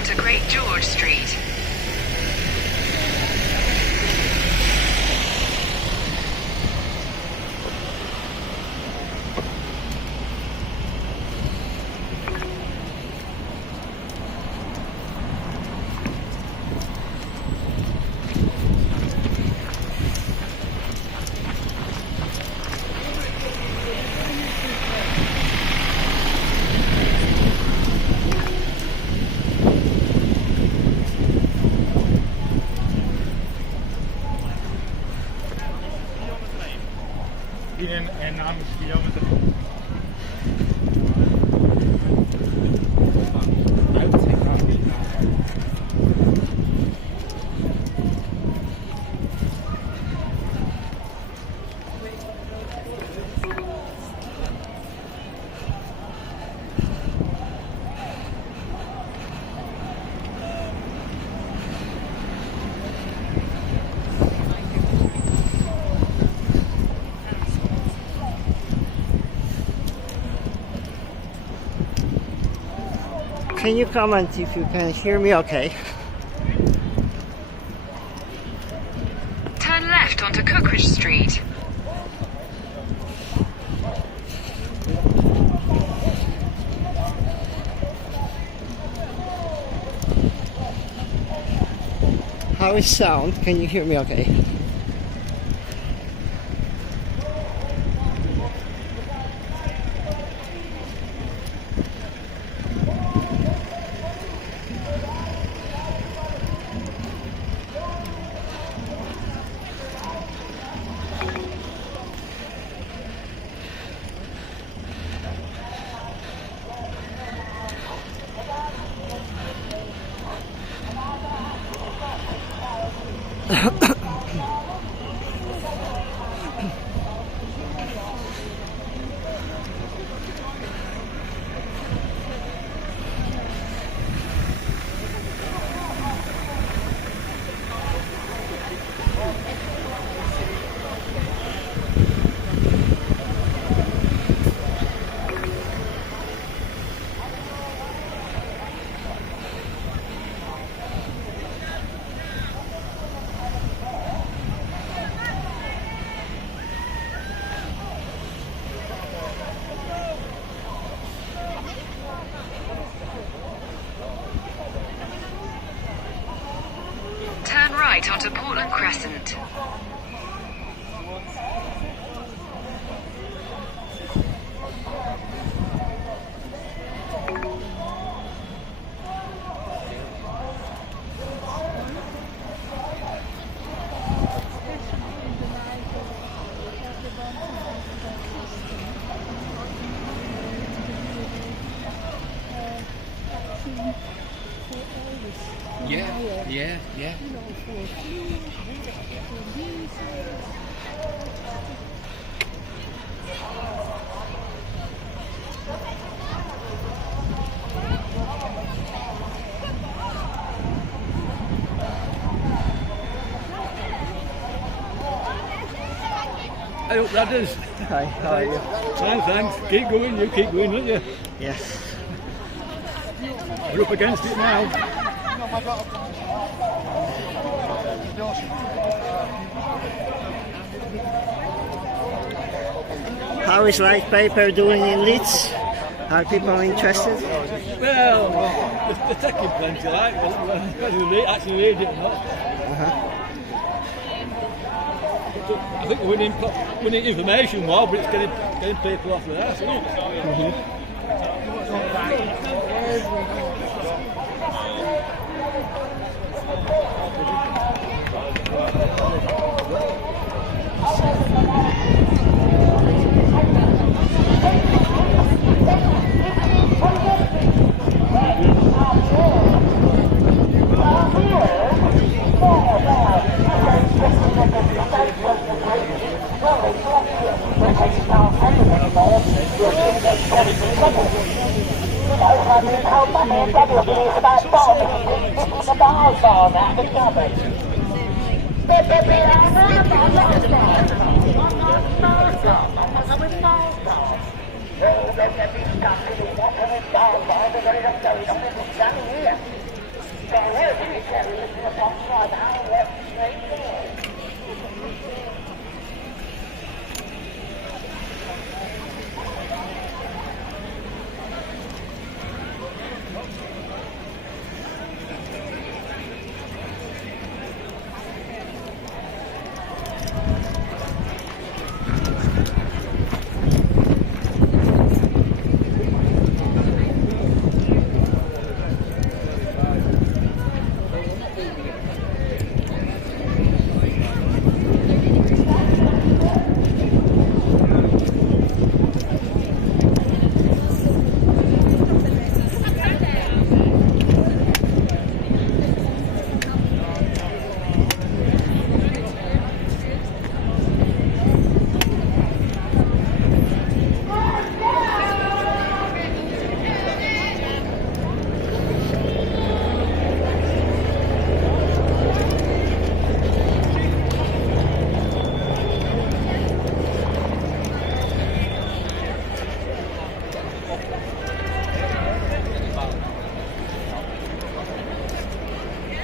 onto Great George Street. En namens kilometer. Can you comment if you can hear me okay? Turn left onto Cookridge Street. How is sound? Can you hear me okay? right onto Portland Crescent. Yeah. Hey up, ladders. Hi, how are you? Fine, thanks. Keep going, you keep going, won't you? Yes. We're up against it now. How is light paper doing in Leeds? Are people interested? Well, they're taking plenty, like, whether they actually read it or not. I think we're winning information more, but it's getting people off the ass, isn't it?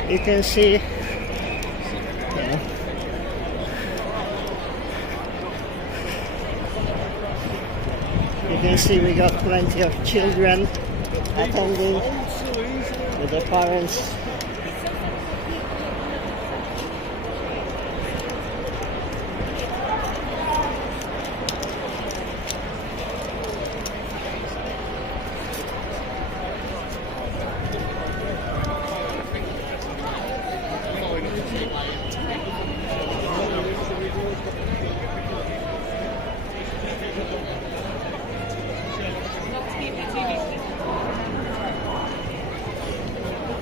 You can see we got plenty of children attending with their parents.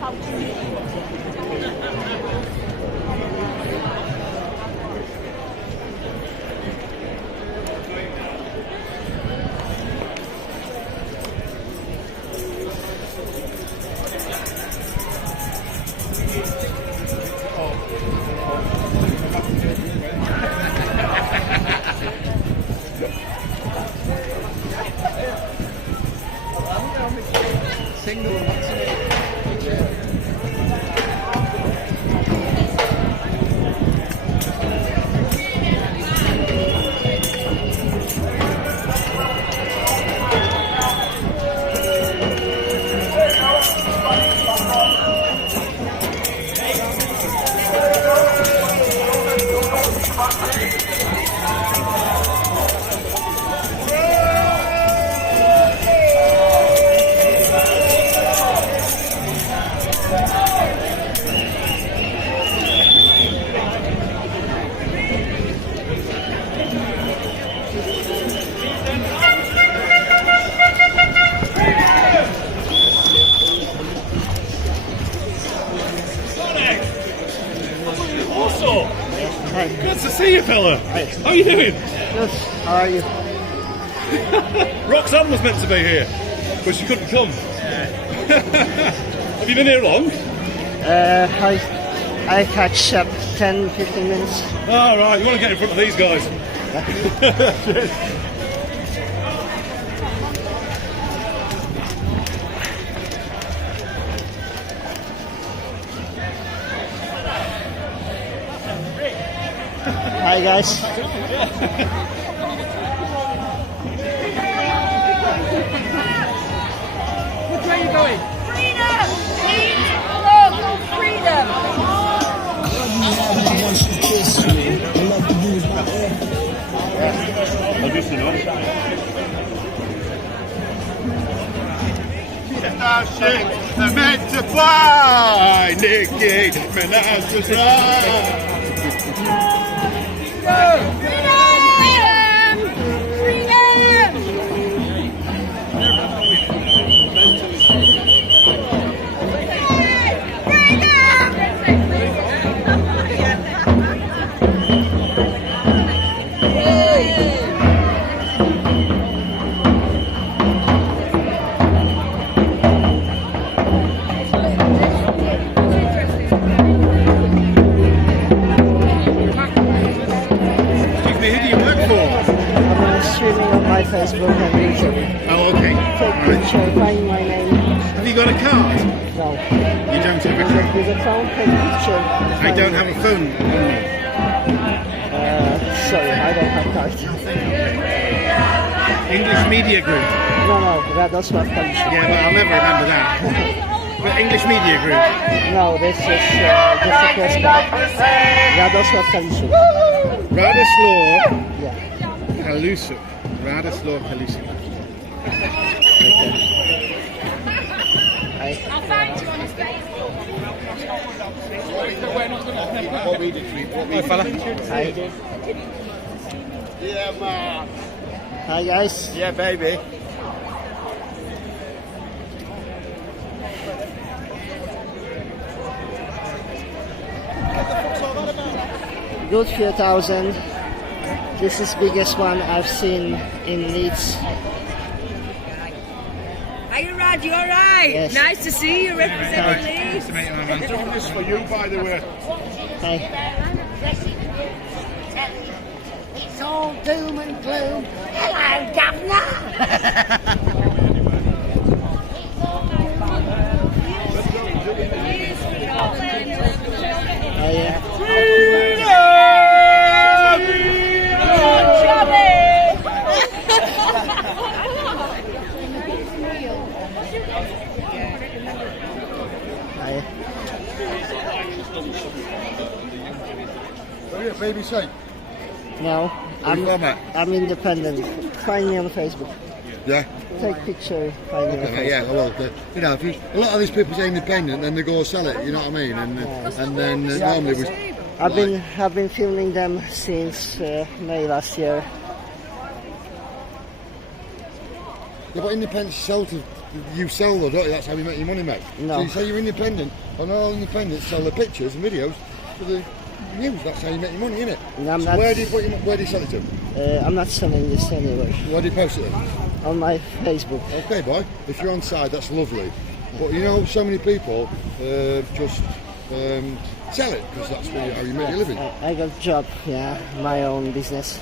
Thank you. Otto! Yes. Hi. Good to see you, fella. Hi. How are you doing? Good. How are you? Roxanne was meant to be here, but she couldn't come. Have you been here long? I catch up 10-15 minutes. Oh, right, you want to get in front of these guys. Cheers. Hi guys. Which way are you going? Freedom! Leeds, look, freedom! I'm meant to fly, Nicky, menage to try. Freedom! Freedom! Excuse me, who do you work for? I'm streaming on my Facebook and YouTube. Oh, okay. Take Right. picture, find my name. Have you got a card? No. You don't have a card? With a phone, take picture. I don't have a phone. Sorry, I don't have card. English Media Group. No, Radosław Kaliszyk. Yeah, but I'll never remember that. But English Media Group. No, this is just a press card. Radosław Kaliszyk. Radoslaw Yeah. Kalusuk. Radoslaw Kalusuk. Hi. Hi, fella. Hi. Yeah, man. Hi guys. Yeah, baby. Good few thousand. This is biggest one I've seen in Leeds. Are you right? You all right? Yes. Nice to see you representing Leeds. This for you, by the way. Hi. It's all doom and gloom. Hello, Governor. Oh yeah. Hi. Oh, yeah, baby safe. No, Where you from, mate? I'm independent. Find me on Facebook. Yeah. Take picture. Find me on Facebook. Yeah, well, you know, if you, a lot of these people say independent, then they go sell it. You know what I mean? And then normally we. I've been filming them since May last year. Yeah, but independents sell to you sell though, don't you? That's how you make your money, mate. No. So you say you're independent, and all independents sell the pictures and videos for the news. That's how you make your money, innit? No, I'm So not- where do you sell it to? I'm not selling this anywhere. Where do you post it? Then? On my Facebook. Okay, boy. If you're on side, that's lovely. But you know, so many people just sell it because that's how you make your living. I got job, yeah, my own business.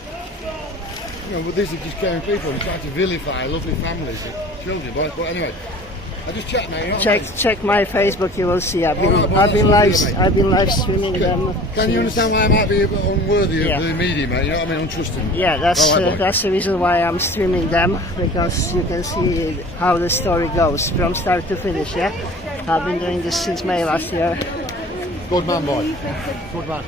You know, but these are just caring people and trying to vilify lovely families and children. But anyway, I just chat, mate. You know what I mean? Check my Facebook, you will see. I've been Alright, well, I've been that's live lovely, mate. I've been live streaming them. Can you since- understand why I might be a bit unworthy Yeah. of the media, mate? You know what I mean? Untrusting. Yeah, Alright, boy. that's the reason why I'm streaming them, because you can see how the story goes from start to finish. Yeah, I've been doing this since May last year. Good man, boy. Good man.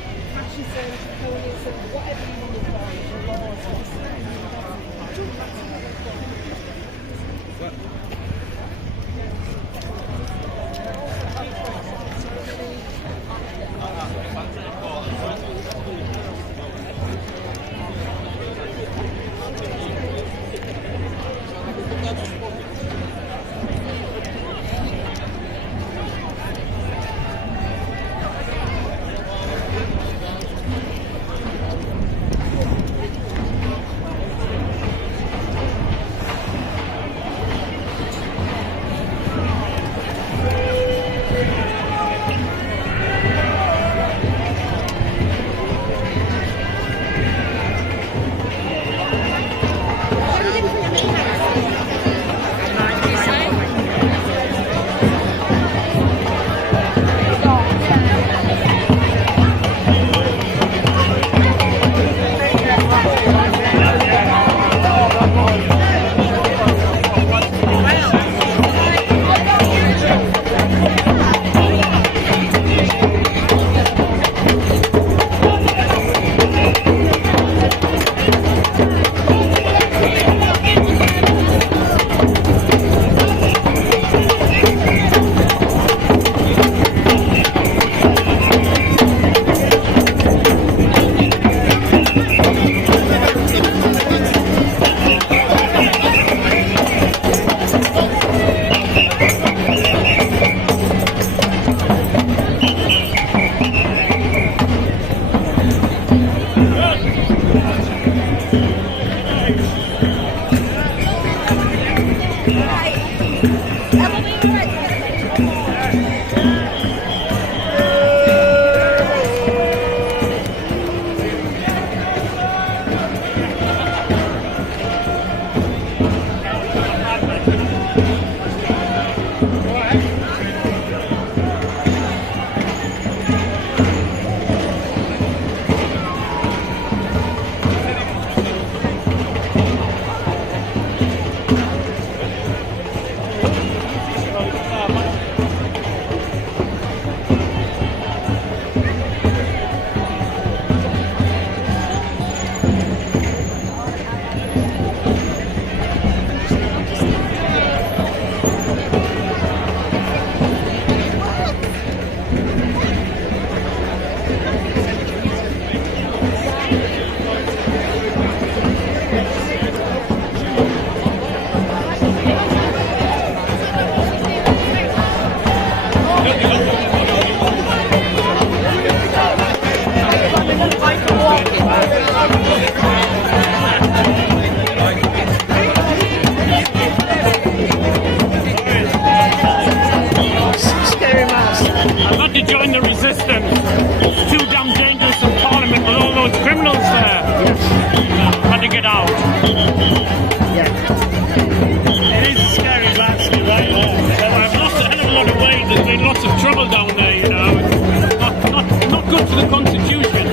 to the Constitution?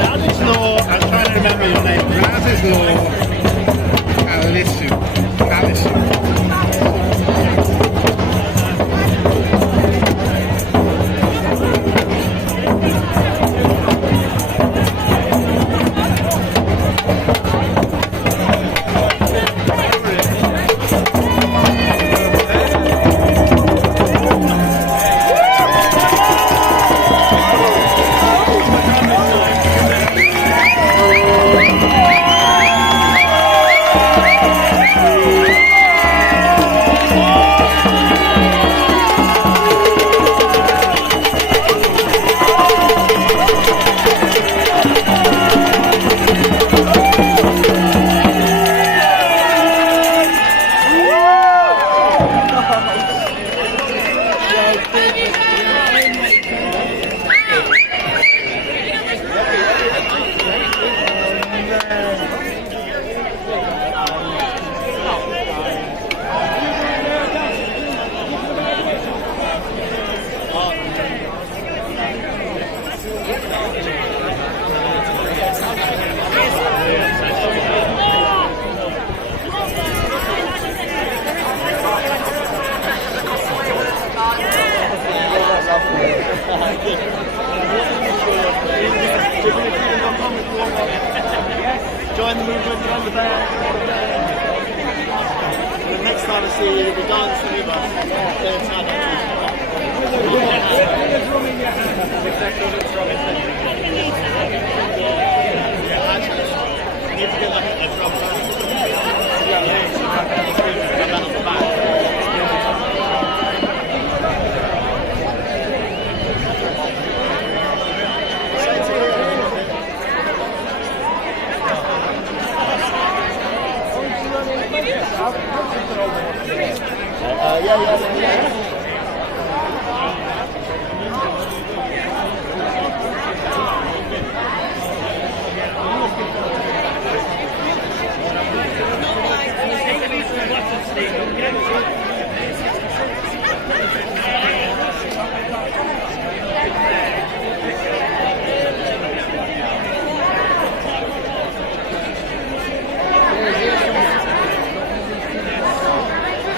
Alice Law, I'm trying to remember your name. Alice Law. Alice. Join the movement, join the band. The next time I see you, the dance with us. I need to get like a drum band. On the back.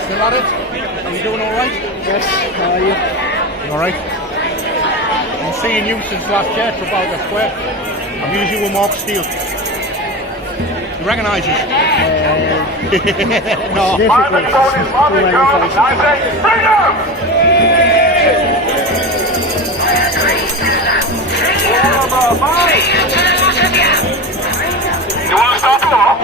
Still at it? Are you doing all right? Yes, how are you? You all right? I'm seeing you since last year, Trafalgar Square. I'm usually with Mark Steele. You recognise us? No. Difficult to You want to start the war?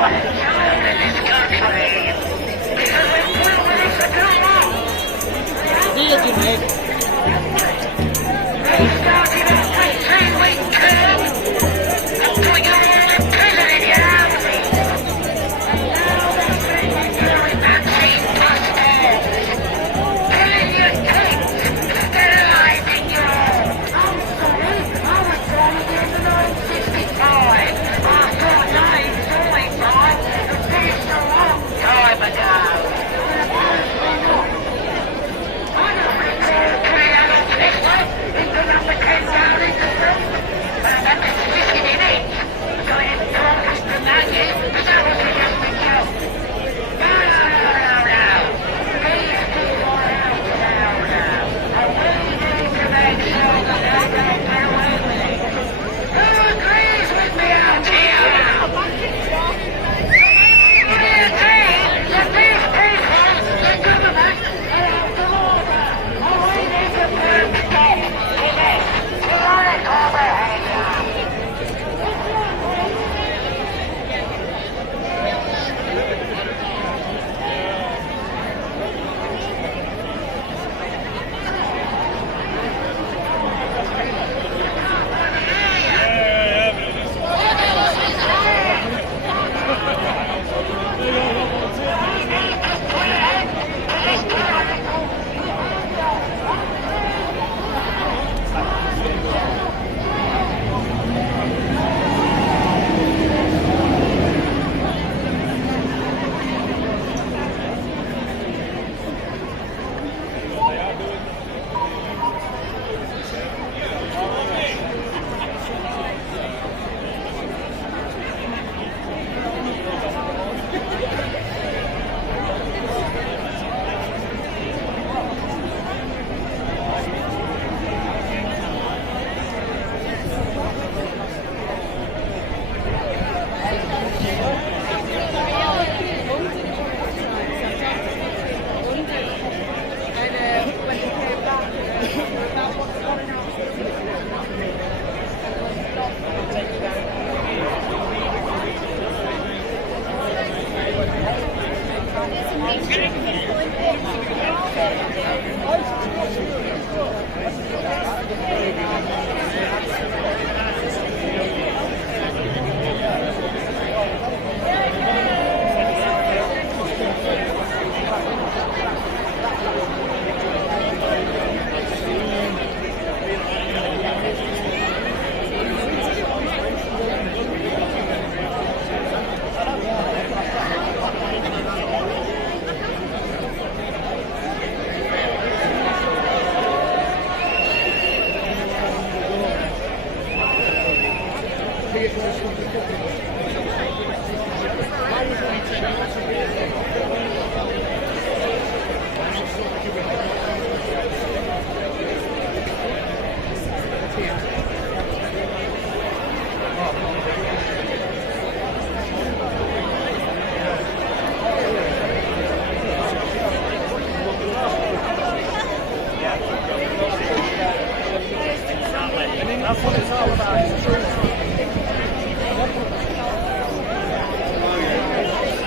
That's what it's all about.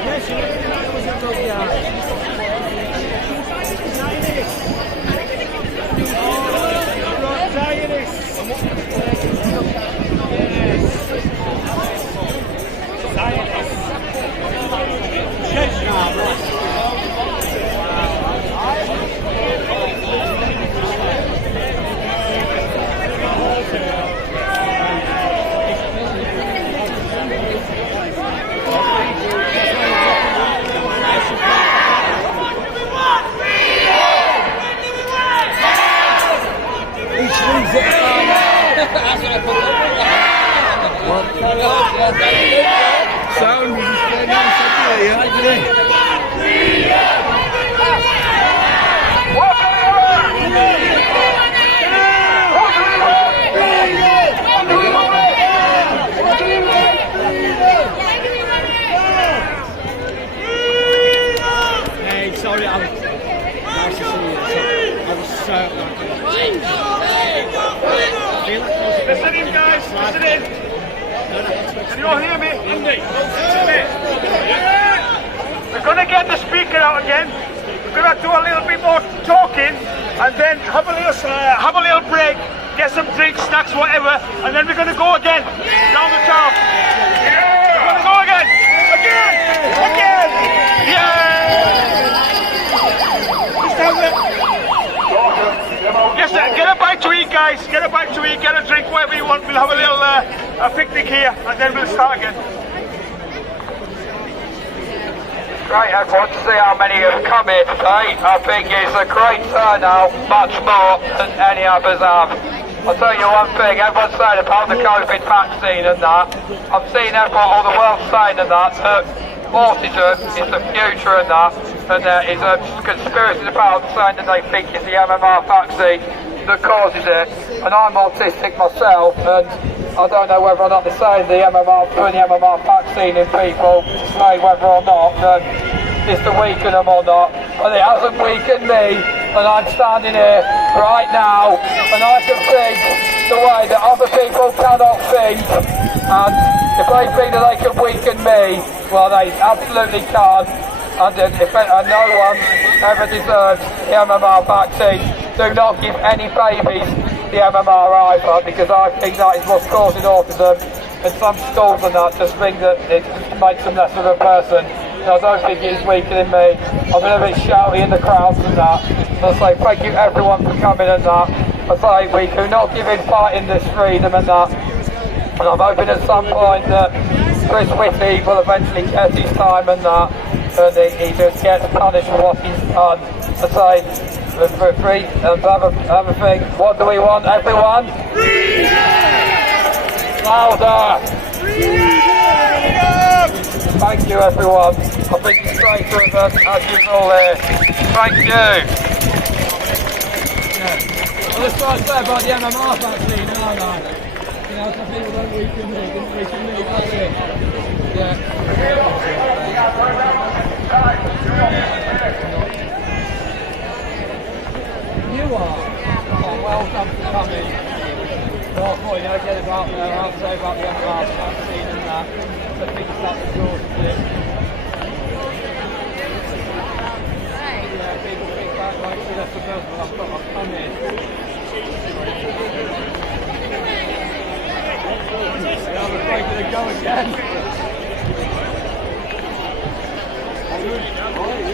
Yes, you know, was a good guy. Sound was just going on Hey, sorry, I'm nice to see you. I was so Listen in, guys. Listen in. Can you all hear me? Andy. We're going to get the speaker out again. We're going to do a little bit more talking, and then have a little break, get some drinks, snacks, whatever, and then we're going to go again down the town. We're going to go again. Again. Yes, sir. Get a bite to eat, guys. Get a bite to eat, get a drink, whatever you want. We'll have a little a picnic here, and then we'll start again. Great, everyone, to see how many have come here today. I think it's a great turnout, much more than any others have. I'll tell you one thing, everyone's saying about the COVID vaccine and that. I'm seeing everyone all the world saying that autism is the future and that, and there is a conspiracy about saying that they think it's the MMR vaccine that causes it. And I'm autistic myself, and I don't know whether or not they're saying putting the MMR vaccine in people to say whether or not that it's to weaken them or not. And it hasn't weakened me, and I'm standing here right now, and I can think the way that other people cannot think. And if they think that they can weaken me, well, they absolutely can't. And no one ever deserves the MMR vaccine. Do not give any babies the MMR either, because I think that is what's causing autism, and some schools and that just think that it makes them less of a person. And I don't think it is weakening me. I'm a bit shouty in the crowds and that. And I say thank you everyone for coming and that. I say we do not give in fighting this freedom and that. And I'm hoping at some point that Chris Whitney will eventually get his time and that, and he just gets punished for what he's done. I say, for free and have a thing. What do we want, everyone? Freedom! Louder! Freedom! Thank you, everyone. I think it's great to have had you all here. Thank you. Yeah. Well, let's try to say about the MMR vaccine, aren't I? You know, some people don't weaken me, didn't weaken me, that's it. Yeah. You are. Oh, welcome for coming. Well, boy, you know, get about there, I'll say about the MMR vaccine and that. I think that's the cause of it.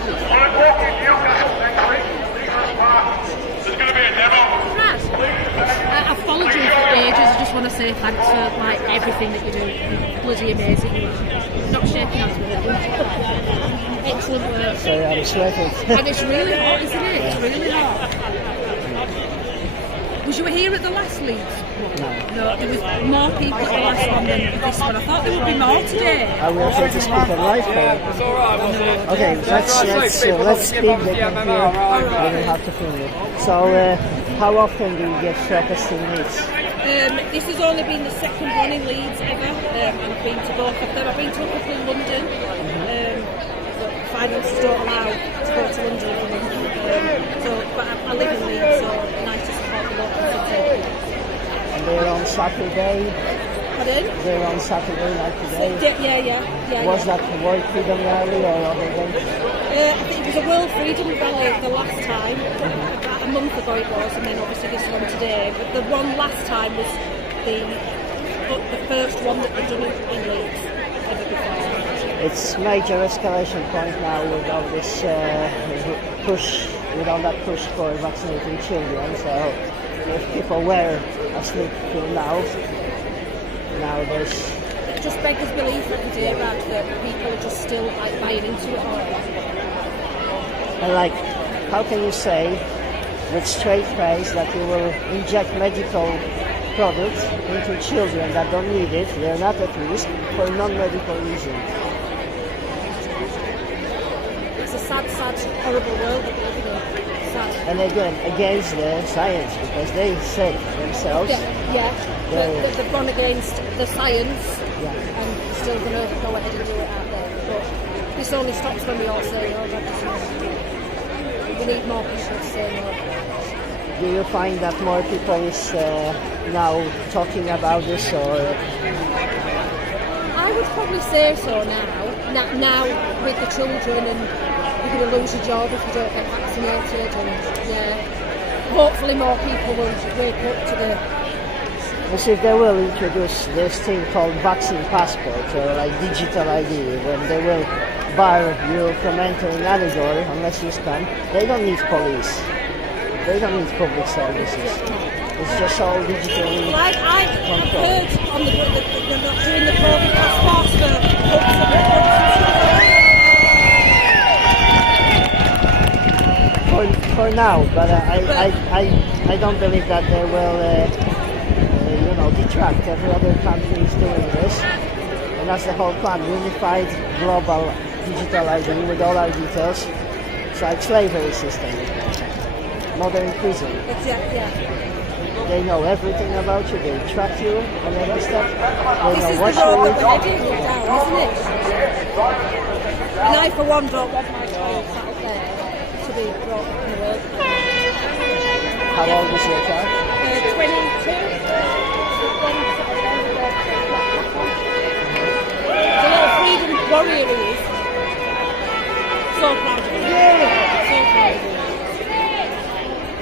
There's going to be a demo. Brad, I've followed you for ages. I just want to say thanks for like everything that you do. You're bloody amazing. Not shaking hands with it. Excellent work. So I'm sweating. And it's really hot, isn't it? It's really hot. Was you here at the last Leeds one? No, there was more people at the last one than this one. I thought there would be more today. I will take to speak on live. Okay, let's speak the here. We will have to film it. So, how often do you get breakfast in Leeds? This has only been the second one in Leeds ever, and I've been to both of them. I've been to a couple in London, but finances don't allow to go to London for them. But I live in Leeds, so nice to support the local city. And they're on Saturday. Pardon? They're on Saturday like today. Yeah. Was that the World Freedom Rally or other events? I think it was a World Freedom Rally the last time, about a month ago it was, and then obviously this one today. But the one last time was the first one that they've done in Leeds ever before. It's major escalation point now with all this push, with all that push for vaccinating children. So if people were asleep till now there's... It just beggars belief every day about that people are just still like buying into it all. And like, how can you say with straight face that you will inject medical products into children that don't need it, they're not at risk, for non-medical reasons? It's a sad, horrible world that we're living in. Sad. And again, against the science, because they said themselves... They've gone against the science and still going to go ahead and do it out there. But this only stops when we all say no. We need more people to say no. Do you find that more people is now talking about this, or...? I would probably say so now with the children, and you're going to lose your job if you don't get vaccinated, and hopefully more people will wake up to the... As if they will introduce this thing called vaccine passport, or like digital ID, when they will bar you from entering any door unless you scan. They don't need police. They don't need public services. It's just all digitally controlled. I've heard on they're not doing the COVID passports for now, but I don't believe that they will detract. Every other country is doing this, and that's the whole plan: unified global digital ID with all our details. It's like slavery system, modern prison. Exactly. They know everything about you. They track you on every step. They know This what is the road you that we're heading down, isn't it? And I, for one, don't want my child sat up there to be brought up in the world. How old is your child? 22. The little freedom warrior he is. So proud of him. So proud of him.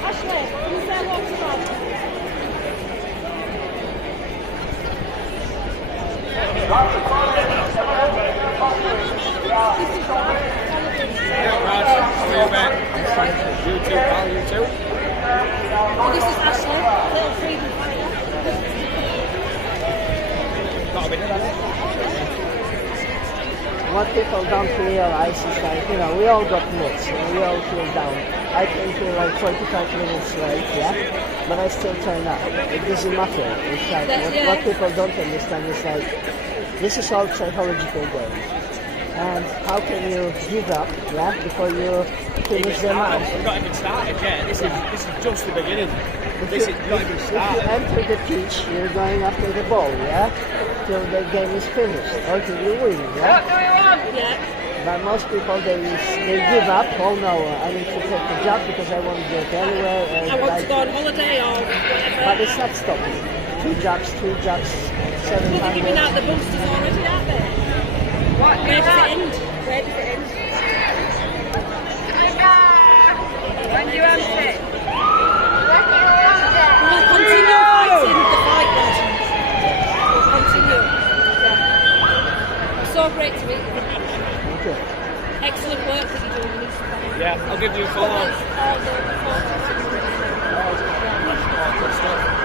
Ashley, can you say hello to Dad? This is Ashley, little freedom fighter. What people don't realize is like, we all got moods and we all feel down. I can feel like 45 minutes late, but I still turn up. It doesn't matter. It's like, what people don't understand is like, this is all psychological game. And how can you give up, before you finish them out? We've not even started yet. This is just the beginning. If you enter the pitch, you're going after the ball, till the game is finished, or till you win, But most people, they give up. Oh no, I need to take the job because I won't get anywhere. I want to go on holiday or whatever. But it's not stopping. 2 jobs, 3 jobs, 700. They're giving out the boosters already, aren't they? Where does it end? Where does it end? When do you answer it? We'll continue fighting the fight, guys. We'll continue. So great to meet you. Thank you. Excellent work that you're doing. Yeah, I'll give you a follow.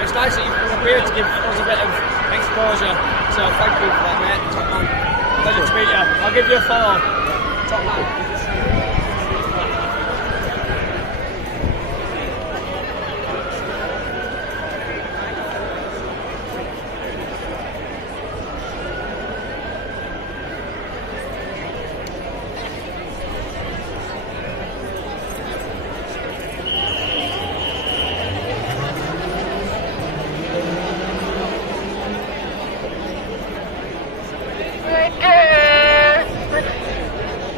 It's nice that you've appeared to give us a bit of exposure, so thank you for that, mate. Top man. Pleasure to meet you. I'll give you a follow. Top man.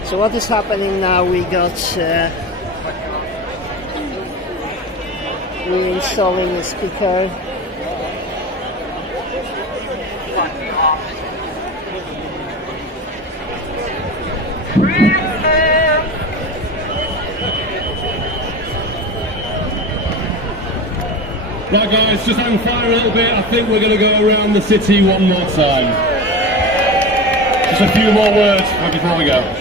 So what is happening now? We got we're installing the speaker. Right guys, just hang fire a little bit. I think we're going to go around the city one more time. Just a few more words before we go.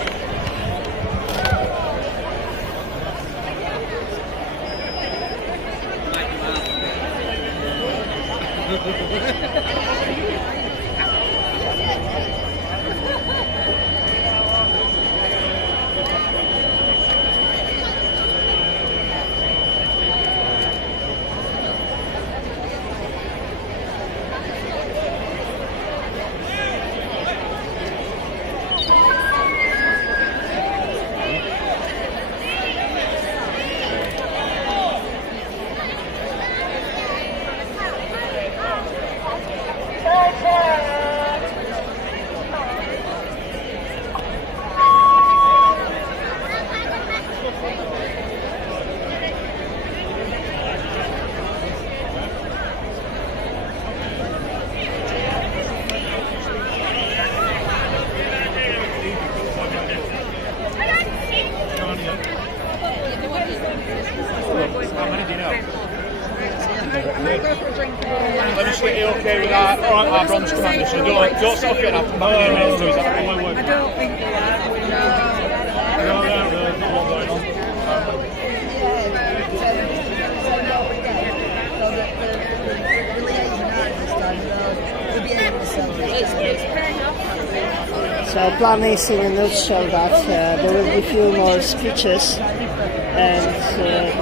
Let me see, okay with that. All right, our bronze commander, so don't stop getting up. I don't think they are. No, there's not a lot going on. So plan is in a nutshell that there will be a few more speeches and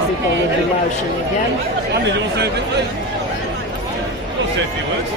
people will be marching again. Andy, do you want to say a bit, please? You want to say a few words?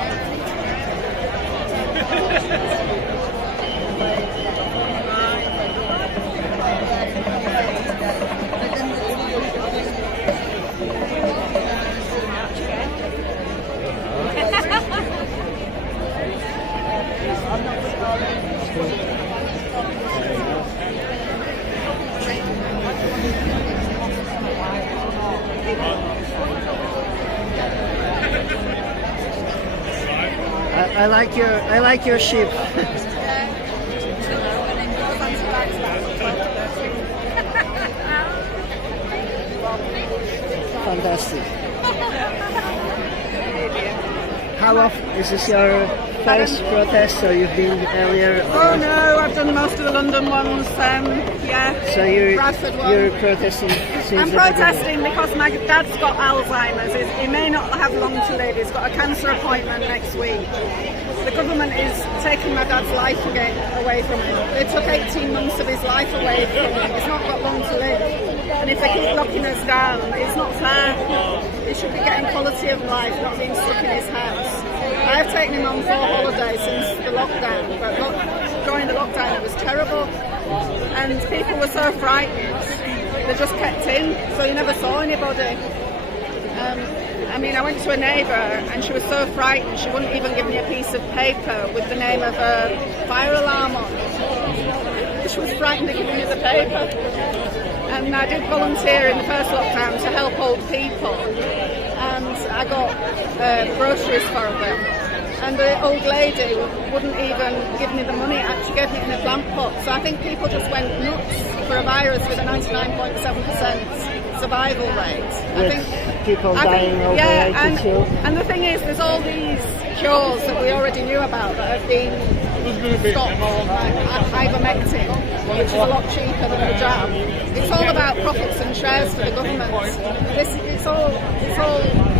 I like your ship. Fantastic. How often is this your first protest, or you've been earlier? Oh no, I've done most of the London ones. Yeah. So you're Bradford one. protesting since I'm the protesting because my dad's got Alzheimer's. He may not have long to live. He's got a cancer appointment next week. The government is taking my dad's life again away from him. They took 18 months of his life away from him. He's not got long to live. And if they keep locking us down, it's not fair. He should be getting quality of life, not being stuck in his house. I've taken him on 4 holidays since the lockdown, but during the lockdown it was terrible. And people were so frightened, they just kept in, so you never saw anybody. I mean, I went to a neighbour and she was so frightened she wouldn't even give me a piece of paper with the name of a fire alarm on. She was frightened of giving me the paper. And I did volunteer in the first lockdown to help old people, and I got groceries for them. And the old lady wouldn't even give me the money, actually gave me it in a plant pot. So I think people just went nuts for a virus with a 99.7% survival rate. People dying over 82. And the thing is, there's all these cures that we already knew about that have been stopped, like ivermectin, which is a lot cheaper than a jab. It's all about and shares for the government. It's all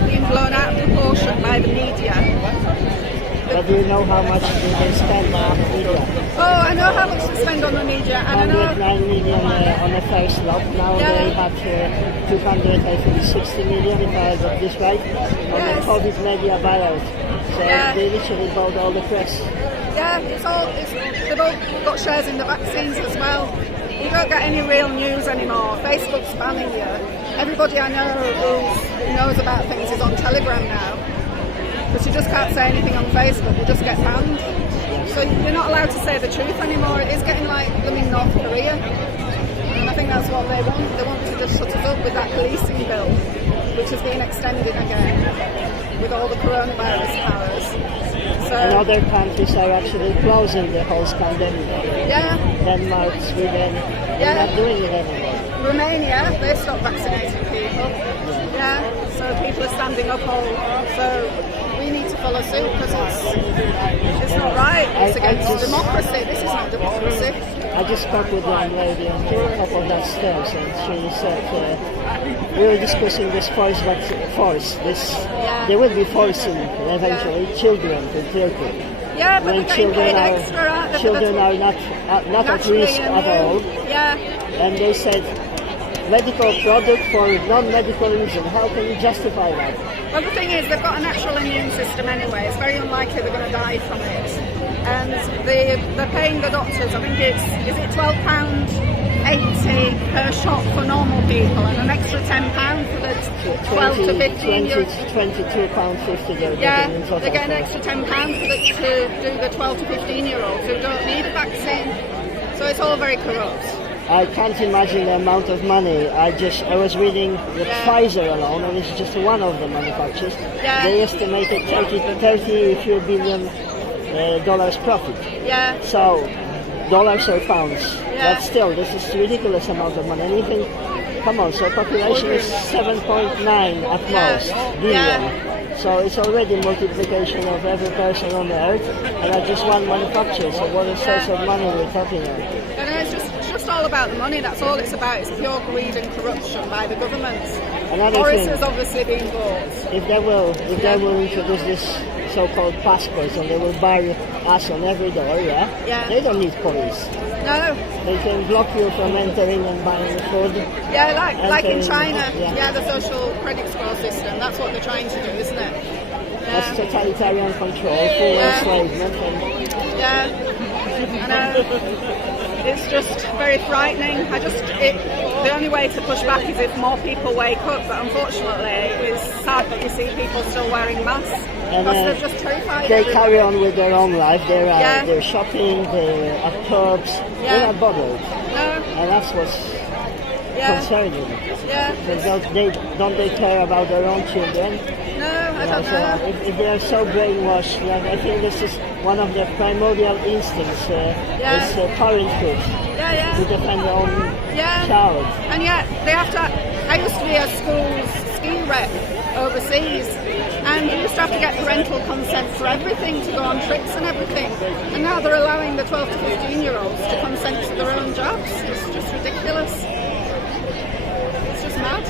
being blown out of proportion by the media. But do you know how much they spend on the media? Oh, I know how much they spend on the media, and I know 109 million on the first lot. Now they have 260 million, if I got this right, on the COVID media buyout. So they literally bought all the press. Yeah, they've all got shares in the vaccines as well. You don't get any real news anymore. Facebook's banning you. Everybody I know who knows about things is on Telegram now. But you just can't say anything on Facebook, you just get banned. So you're not allowed to say the truth anymore. It is getting like blooming North Korea. And I think that's what they want. They want to just shut us up with that policing bill, which has been extended again with all the coronavirus powers. So, and other countries are actually closing the whole pandemic. Yeah. Denmark, Sweden, they're not doing it anymore. Romania, they stopped vaccinating people. Yeah. So people are standing up all. So we need to follow suit because it's not right. It's against democracy. This is not democracy. I just spoke with one lady on the top of that stairs, and she said we were discussing this force. They will be forcing eventually children to Turkey. Yeah, but when they're getting paid extra, aren't they? Children are not at risk at all. Yeah. And they said medical product for non-medical reason. How can you justify that? Well, the thing is, they've got a natural immune system anyway. It's very unlikely they're going to die from it. And they're paying the doctors, I think is it £12.80 per shot for normal people and an extra £10 for the 12 to 15 years. £22.50 Yeah, they get an extra £10 to do the 12 to 15 year olds who don't need a vaccine. So it's all very corrupt. I can't imagine the amount of money. I was reading that Pfizer alone, and it's just one of the manufacturers. Yeah. They estimated 30 billion dollars profit. Yeah. So dollars or pounds. Yeah. But still, this is a ridiculous amount of money. And even, come on, so population is 7.9 at most billion. So it's already multiplication of every person on the earth, and that's just one manufacturer. So what a source of money we're talking about. And it's just all about the money. That's all it's about. It's pure greed and corruption by the government. Boris has obviously been bought. If they will introduce this so-called passports, and they will bar us on every door, they don't need police. No. They can block you from entering and buying the food. Yeah, like in China. Yeah, the social credit score system. That's what they're trying to do, isn't it? Yeah. That's totalitarian control, full enslavement. Yeah, I know. It's just very frightening. The only way to push back is if more people wake up, but unfortunately it's sad that you see people still wearing masks because they're just terrified. They carry on with their own life. They're shopping, they're at pubs, they're not bothered. No. And that's what's concerning. Yeah. Don't they care about their own children? No, I don't know. If they are so brainwashed, I think this is one of their primordial instincts, is parenthood, to defend their own child. And yet, they have to. I used to be a school's ski rep overseas, and you used to have to get parental consent for everything, to go on trips and everything. And now they're allowing the 12 to 15 year olds to consent to their own jobs. It's just ridiculous. It's just mad.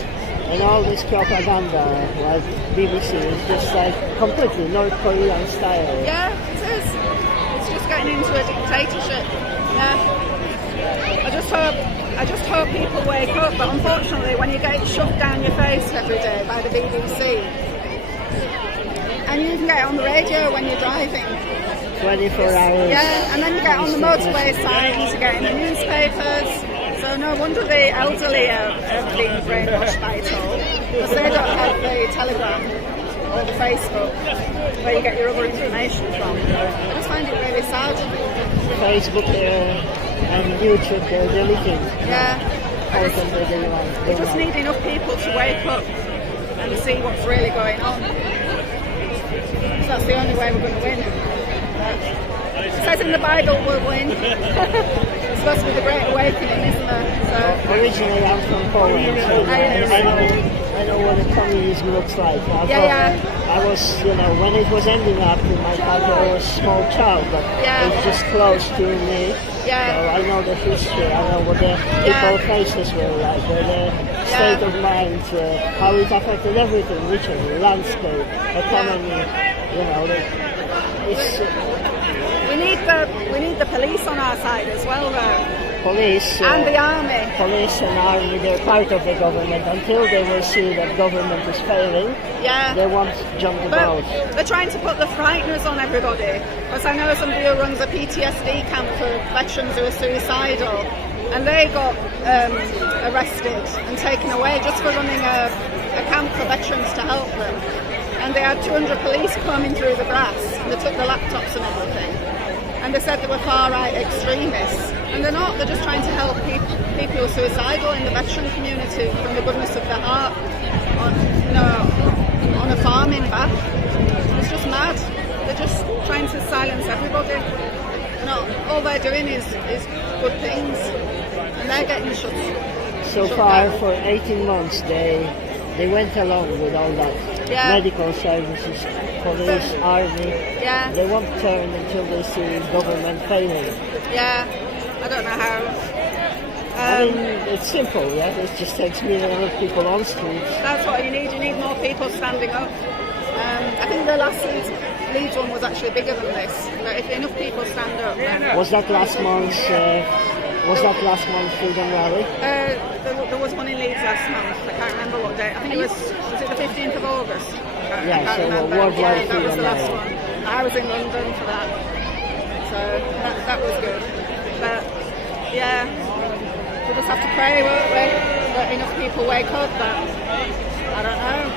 And all this propaganda, like BBC, is just like completely North Korean style. Yeah, it is. It's just getting into a dictatorship. Yeah. I just hope people wake up, but unfortunately when you get it shoved down your face every day by the BBC, and you can get it on the radio when you're driving. 24 hours. Yeah, and then you get on the motorway signs, you get in the newspapers. So no wonder the elderly are being brainwashed by it all, because they don't have the Telegram or the Facebook where you get your other information from. I just find it really sad. Facebook and YouTube, they're deleting. Yeah. We just need enough people to wake up and see what's really going on. So that's the only way we're going to win. It says in the Bible we'll win. It's supposed to be the Great Awakening, isn't it? So. Originally I'm from Poland, so I know what the communism looks like. I was, when it was ending up in my country, I was a small child, but it's just close to me. Yeah. So I know the history, I know what the people's faces were like, the state of mind, how it affected everything, literally, landscape, economy, you know, it's... we need the police on our side as well, though. Police and the army. Police and army, they're part of the government. Until they will see that government is failing, they won't jump the boat. They're trying to put the frighteners on everybody. Because I know somebody who runs a PTSD camp for veterans who are suicidal, and they got arrested and taken away just for running a camp for veterans to help them. And they had 200 police coming through the grass, and they took the laptops and everything. And they said they were far-right extremists. And they're not, they're just trying to help people who are suicidal in the veteran community from the goodness of their heart on a farm in Bath. It's just mad. They're just trying to silence everybody. And all they're doing is good things. And they're getting shut So far, down. For 18 months, they went along with all that. Medical services, police, army. They won't turn until they see government failing. I don't know how. I mean, it's simple, it just takes millions of people on streets. That's what you need more people standing up. I think the last Leeds one was actually bigger than this, but if enough people stand up, then... Was that last month's Freedom Rally? There was one in Leeds last month. I can't remember what day. I think it was it the 15th of August? I can't remember. That was the last one. I was in London for that, so that was good. But we'll just have to pray, won't we, that enough people wake up. But I don't know.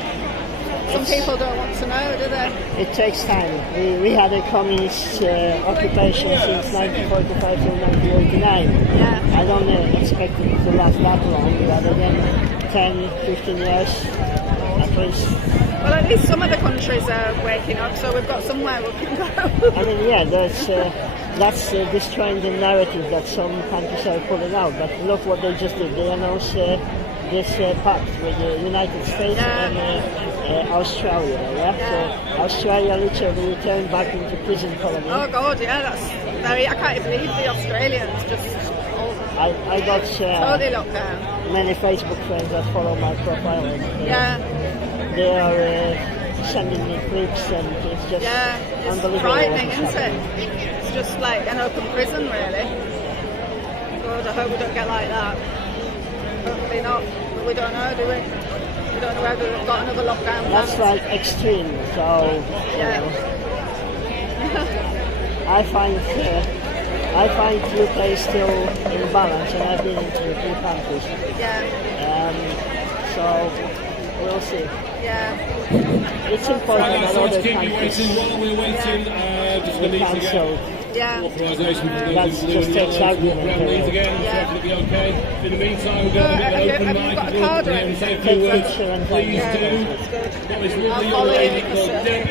Some people don't want to know, do they? It takes time. We had a communist occupation since 1945 to 1989. I don't expect it to last that long, rather than 10, 15 years at least. Well, at least some of the countries are waking up, so we've got somewhere we can go. I mean, that's destroying the narrative that some countries are pulling out. But look what they just did. They announced this pact with the United States and Australia. So Australia literally returned back into prison colony. Oh God, that's very. I can't believe the Australians just. I got totally locked down. Many Facebook friends that follow my profile. And, they are sending me clips, and it's just unbelievable. It's frightening, isn't it? It's just like an open prison, really. God, I hope we don't get like that. Hopefully not, but we don't know, do we? We don't know whether we've got another lockdown. That's like extreme, so I find UK still in balance, and I've been into a few countries. So we'll see. It's important that other countries be cancelled. Authorisation for That's just takes argument. Okay. In the meantime, we're going to have an open mic as well and say a few words. Please do. Got this lovely young lady called Debbie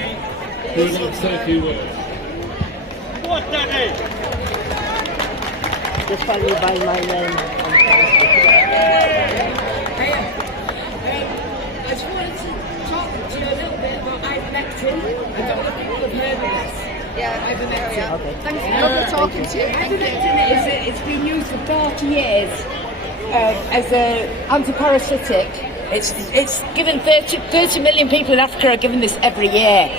who would like to say a few words. What, Debbie? Just find me by my name. I just wanted to talk to you a little bit about ivermectin. I don't know if people have heard of this. Ivermectin. Okay. Thanks for lovely talking to you. Ivermectin it's been used for 40 years as an antiparasitic. It's given 30 million people in Africa are given this every year.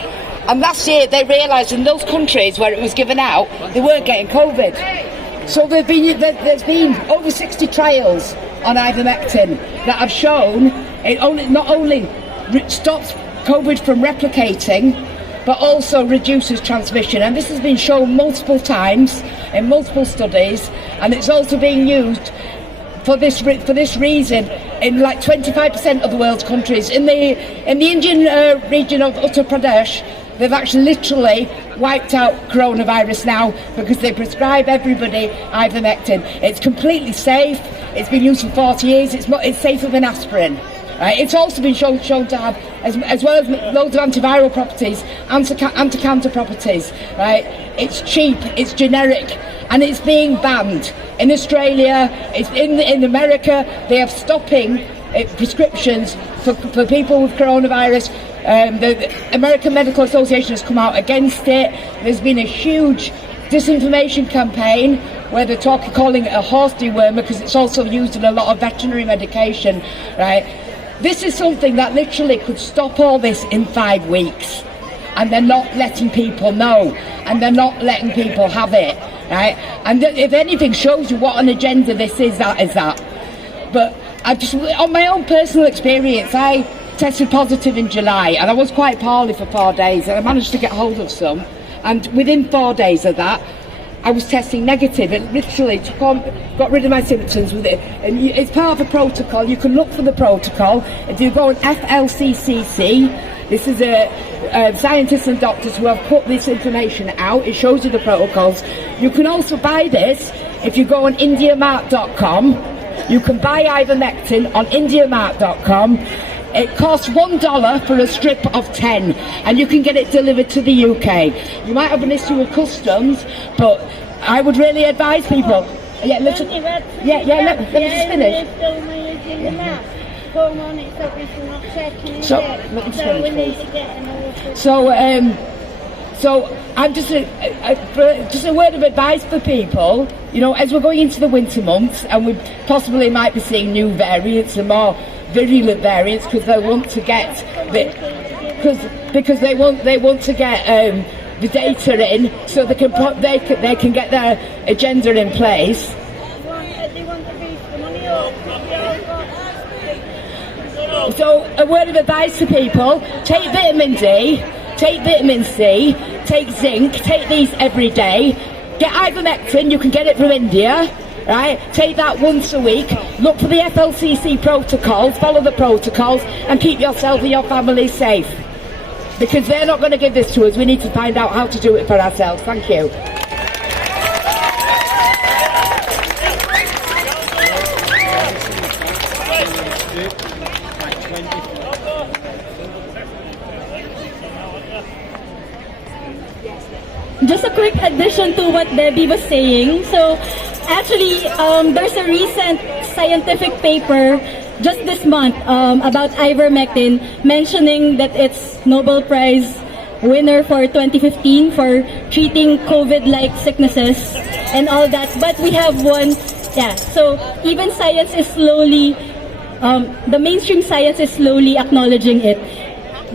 And last year they realised in those countries where it was given out, they weren't getting COVID. So there's been over 60 trials on ivermectin that have shown it not only stops COVID from replicating, but also reduces transmission. And this has been shown multiple times in multiple studies, and it's also being used for this reason in like 25% of the world's countries. In the Indian region of Uttar Pradesh, they've actually literally wiped out coronavirus now because they prescribe everybody ivermectin. It's completely safe. It's been used for 40 years. It's safer than aspirin. Right? It's also been shown to have, as well as loads of antiviral properties, anti-cancer properties. Right? It's cheap, it's generic, and it's being banned. In Australia, it's in America, they are stopping prescriptions for people with coronavirus. The American Medical Association has come out against it. There's been a huge disinformation campaign where they're calling it a horse dewormer because it's also used in a lot of veterinary medication, right? This is something that literally could stop all this in 5 weeks, and they're not letting people know, and they're not letting people have it, right? And if anything shows you what an agenda this is, that is that. But I just, on my own personal experience, I tested positive in July, and I was quite poorly for 4 days, and I managed to get hold of some, and within 4 days of that, I was testing negative. It literally got rid of my symptoms with it, and it's part of a protocol. You can look for the protocol. If you go on FLCCC, this is scientists and doctors who have put this information out. It shows you the protocols. You can also buy this if you go on indiamart.com. You can buy ivermectin on indiamart.com. It costs $1 for a strip of 10, and you can get it delivered to the UK. You might have an issue with customs, but I would really advise people. Yeah, let me just finish. So I'm just a word of advice for people. You know, as we're going into the winter months, and we possibly might be seeing new variants and more virulent variants, because they want to get the data in, so they can get their agenda in place. So a word of advice to people: take vitamin D, take vitamin C, take zinc, take these every day. Get ivermectin, you can get it from India. Right, take that once a week. Look for the FLCC protocols, follow the protocols, and keep yourself and your family safe. Because they're not going to give this to us. We need to find out how to do it for ourselves. Thank you. Just a quick addition to what Debbie was saying. So actually, there's a recent scientific paper just this month about ivermectin, mentioning that it's Nobel Prize winner for 2015 for treating COVID-like sicknesses and all that. But we have one, so even science is slowly, the mainstream science is slowly acknowledging it.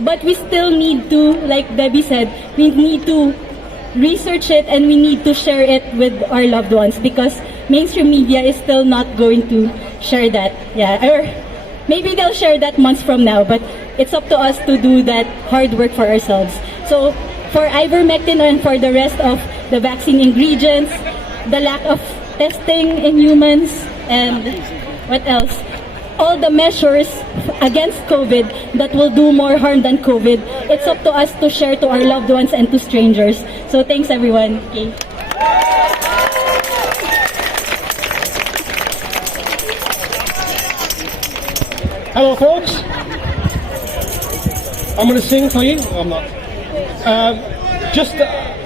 But we still need to, like Debbie said, we need to research it, and we need to share it with our loved ones, because mainstream media is still not going to share that. Or maybe they'll share that months from now, but it's up to us to do that hard work for ourselves. So for ivermectin and for the rest of the vaccine ingredients, the lack of testing in humans, and what else? All the measures against COVID that will do more harm than COVID, it's up to us to share to our loved ones and to strangers. So thanks everyone. Okay. Hello folks, I'm going to sing for you. No, I'm not.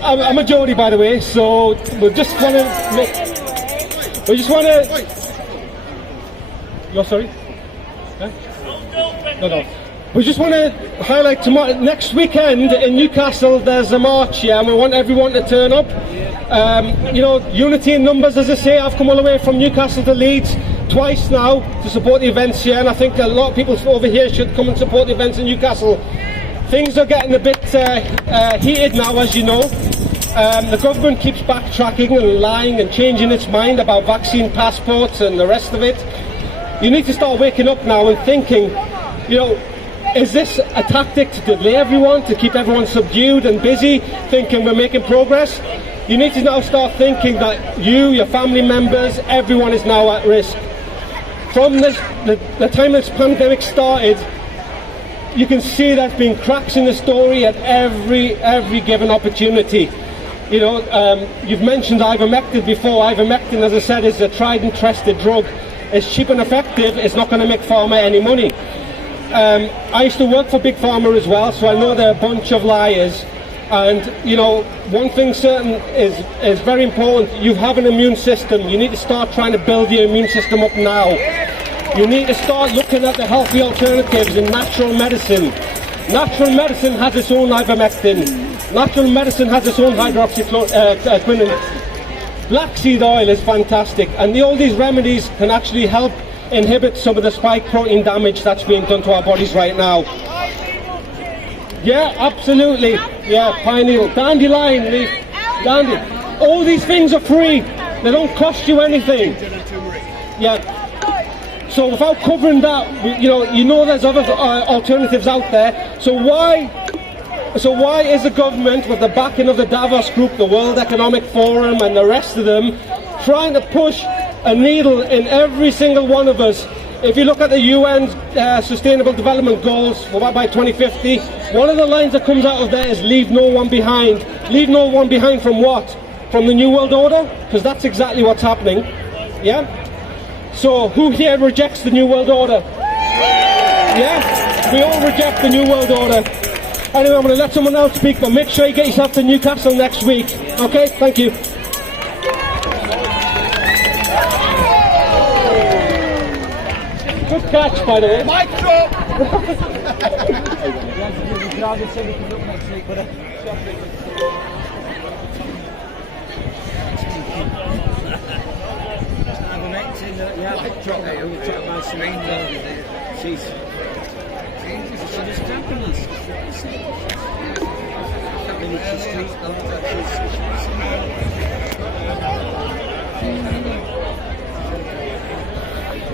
I'm a Geordie by the way, so we just want to You're sorry? Huh? No. We just want to highlight tomorrow, next weekend in Newcastle, there's a march, and we want everyone to turn up. Unity in numbers, as I say. I've come all the way from Newcastle to Leeds twice now to support the events here, and I think a lot of people over here should come and support the events in Newcastle. Things are getting a bit heated now, as you know. The government keeps backtracking and lying and changing its mind about vaccine passports and the rest of it. You need to start waking up now and thinking, is this a tactic to delay everyone, to keep everyone subdued and busy, thinking we're making progress? You need to now start thinking that you, your family members, everyone is now at risk. From the time this pandemic started, you can see there's been cracks in the story at every given opportunity. You've mentioned ivermectin before. Ivermectin, as I said, is a tried and trusted drug. It's cheap and effective. It's not going to make pharma any money. I used to work for Big Pharma as well, so I know they're a bunch of liars. And one thing certain is very important. You have an immune system. You need to start trying to build your immune system up now. You need to start looking at the healthy alternatives in natural medicine. Natural medicine has its own ivermectin. Natural medicine has its own hydroxychloroquine. Black seed oil is fantastic, and all these remedies can actually help inhibit some of the spike protein damage that's being done to our bodies right now. Yeah, absolutely. Yeah, pine needle, dandelion leaf, all these things are free. They don't cost you anything. Yeah. So without covering that, you know there's other alternatives out there. So why is the government, with the backing of the Davos Group, the World Economic Forum and the rest of them, trying to push a needle in every single one of us? If you look at the UN Sustainable Development Goals by 2050, one of the lines that comes out of there is leave no one behind. Leave no one behind from what? From the New World Order? Because that's exactly what's happening. Yeah? So who here rejects the New World Order? Yeah? We all reject the New World Order. Anyway, I'm going to let someone else speak, but make sure you get yourself to Newcastle next week. Okay? Thank you. Good catch, by the way. Mic drop!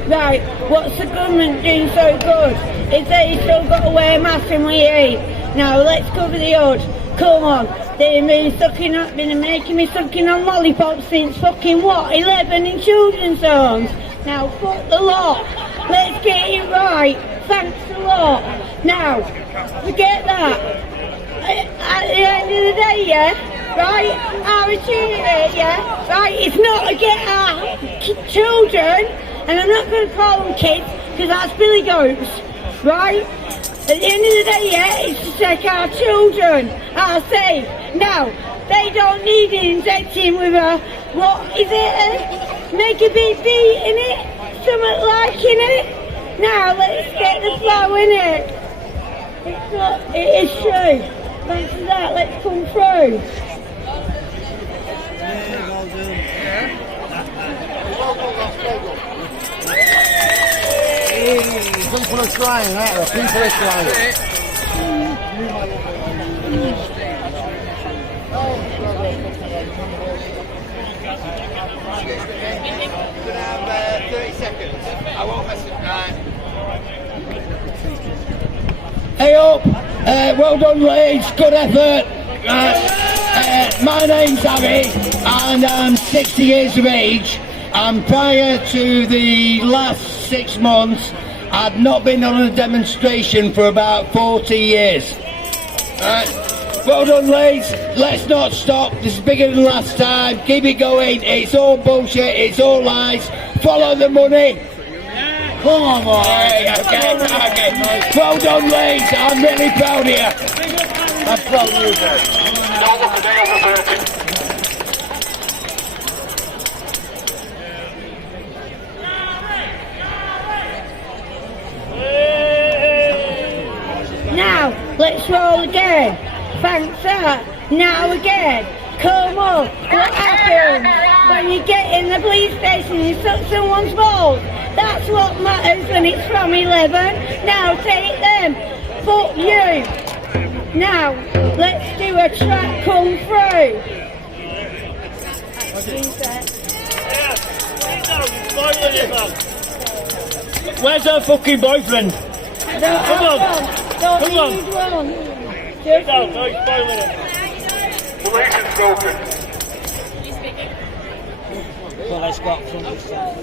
Right, what's the government doing so good? If they still got to wear masks and we eat. Now let's cover the hood. Come on, they've been making me sucking on lollipops since fucking what, 11 in children's homes. Now fuck the lot. Let's get it right. Thanks a lot. Now, forget that. At the end of the day, yeah, right, our duty, yeah, right, it's not to get our children, and I'm not going to call them kids, because that's Billy Goats, right? At the end of the day, yeah, it's to take our children, I say. Now, they don't need an injection with a, what is it, mega BB in it? Something like in it? Now, let's get the flow in it. It's not, it is true. Thanks for that, let's come through. People are trying, aren't they? People are trying. Have 30 seconds. I won't mess it right. Hey up! Well done, Leeds. Good effort. My name's Harry, and I'm 60 years of age. And prior to the last 6 months, I'd not been on a demonstration for about 40 years. Well done, Leeds. Let's not stop. This is bigger than last time. Keep it going. It's all bullshit. It's all lies. Follow the money. Come on, boy. Okay. Well done, Leeds. I'm really proud of you. I'm proud of you, boy. Now, let's roll again. Thanks that. Now again. Come on. What happens when you get in the police station and you suck someone's balls? That's what matters when it's from 11. Now take them. Fuck you. Now, let's do a track come through. Where's her fucking boyfriend? Come on. Come on. Get down, no, he's spoiling it. Police is broken. Well, let's go up front this time.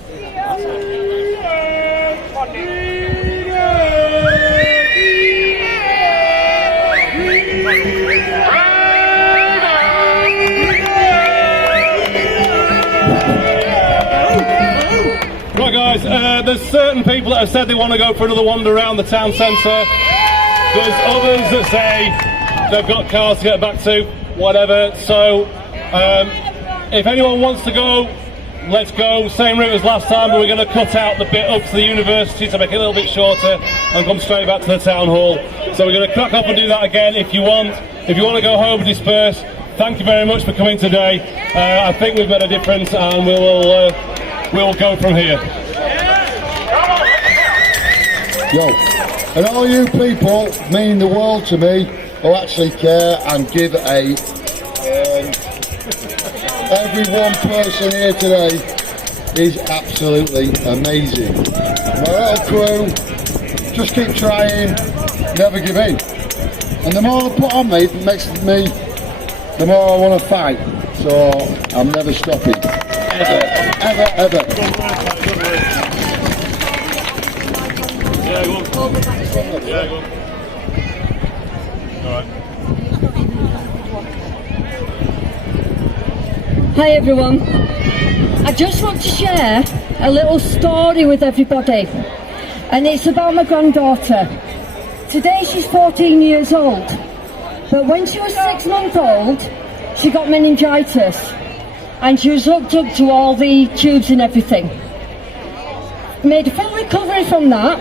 Right, guys, there's certain people that have said they want to go for another wander around the town centre. There's others that say they've got cars to get back to, whatever. So, if anyone wants to go, let's go. Same route as last time, but we're going to cut out the bit up to the university to make it a little bit shorter and come straight back to the town hall. So we're going to crack up and do that again if you want. If you want to go home and disperse, thank you very much for coming today. I think we've made a difference, and we'll go from here. Yo, and all you people mean the world to me who actually care and give a every one person here today is absolutely amazing. My little crew, just keep trying, never give in. And the more I put on me, it makes me, the more I want to fight. So I'm never stopping. Ever. Yeah, go on. Yeah, go on. All right. Hi everyone. I just want to share a little story with everybody, and it's about my granddaughter. Today she's 14 years old, but when she was 6 months old, she got meningitis, and she was hooked up to all the tubes and everything. Made a full recovery from that,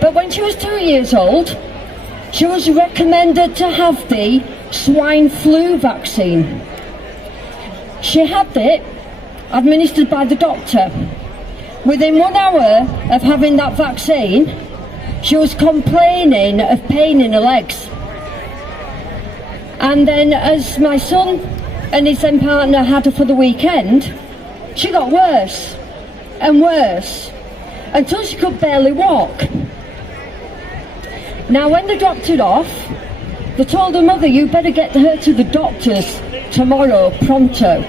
but when she was 2 years old, she was recommended to have the swine flu vaccine. She had it administered by the doctor. Within 1 hour of having that vaccine, she was complaining of pain in her legs. And then as my son and his then partner had her for the weekend, she got worse and worse until she could barely walk. Now when they dropped it off, they told her mother, you better get her to the doctors tomorrow, pronto.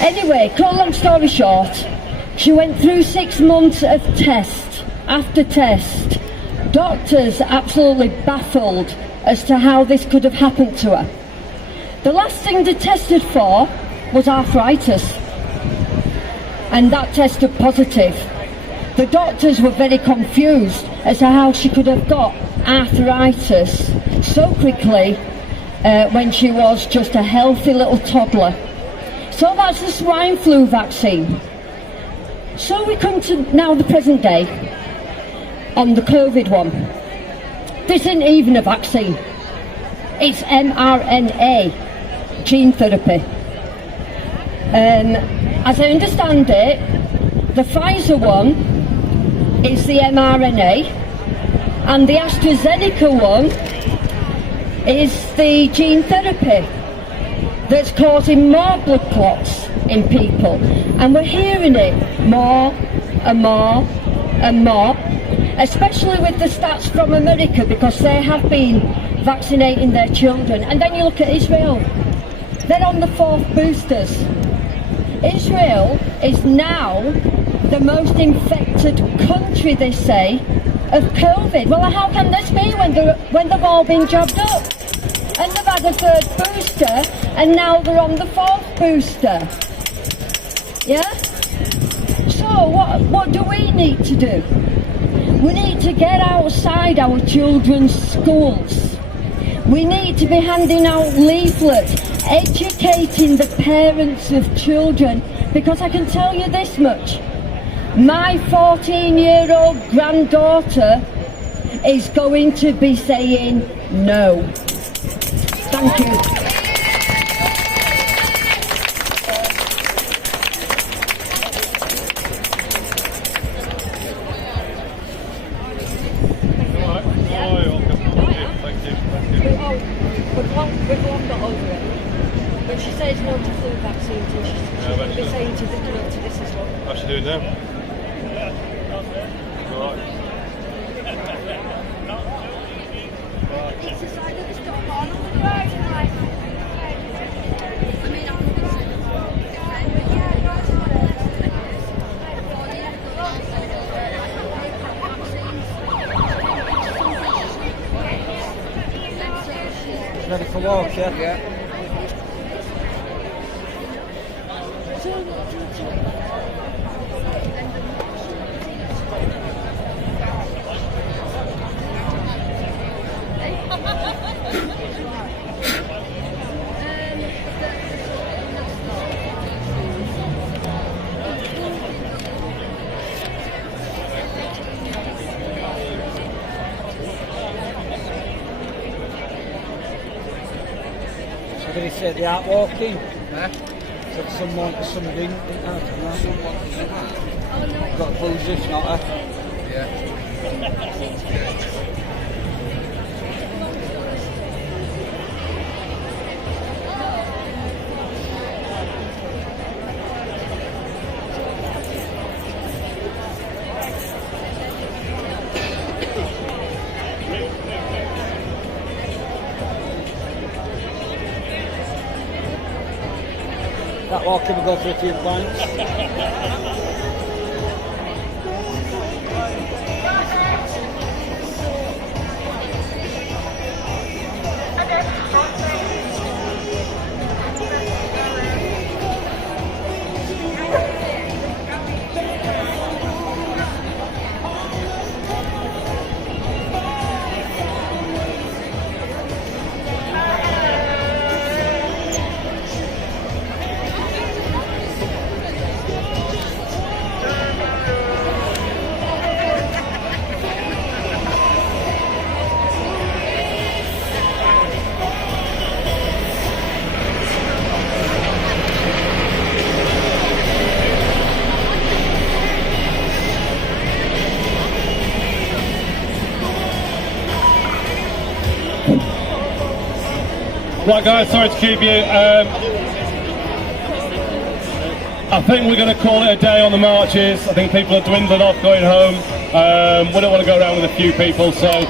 Anyway, cut a long story short, she went through 6 months of test after test. Doctors absolutely baffled as to how this could have happened to her. The last thing they tested for was arthritis, and that tested positive. The doctors were very confused as to how she could have got arthritis so quickly when she was just a healthy little toddler. So that's the swine flu vaccine. So we come to now the present day on the COVID one. This isn't even a vaccine. It's mRNA gene therapy. As I understand it, the Pfizer one is the mRNA, and the AstraZeneca one is the gene therapy that's causing more blood clots in people. And we're hearing it more and more and more, especially with the stats from America, because they have been vaccinating their children. And then you look at Israel, they're on the 4th boosters. Israel is now the most infected country, they say, of COVID. Well, how can this be when they've all been jabbed up? And they've had a 3rd booster, and now they're on the 4th booster. Yeah? So what do we need to do? We need to get outside our children's schools. We need to be handing out leaflets, educating the parents of children, because I can tell you this much. My 14-year-old granddaughter is going to be saying no. Thank you. We've all got over it. But she says no to flu vaccine, so she's going to be saying to this as well. How's she doing now? All right. It's the side of the stop on the right. Ready for walk, yeah? Did he say they aren't walking? Said someone didn't. Got a position out there. That walking will go for a few points. Right guys, sorry to keep you. I think we're going to call it a day on the marches. I think people are dwindling off going home. We don't want to go around with a few people, so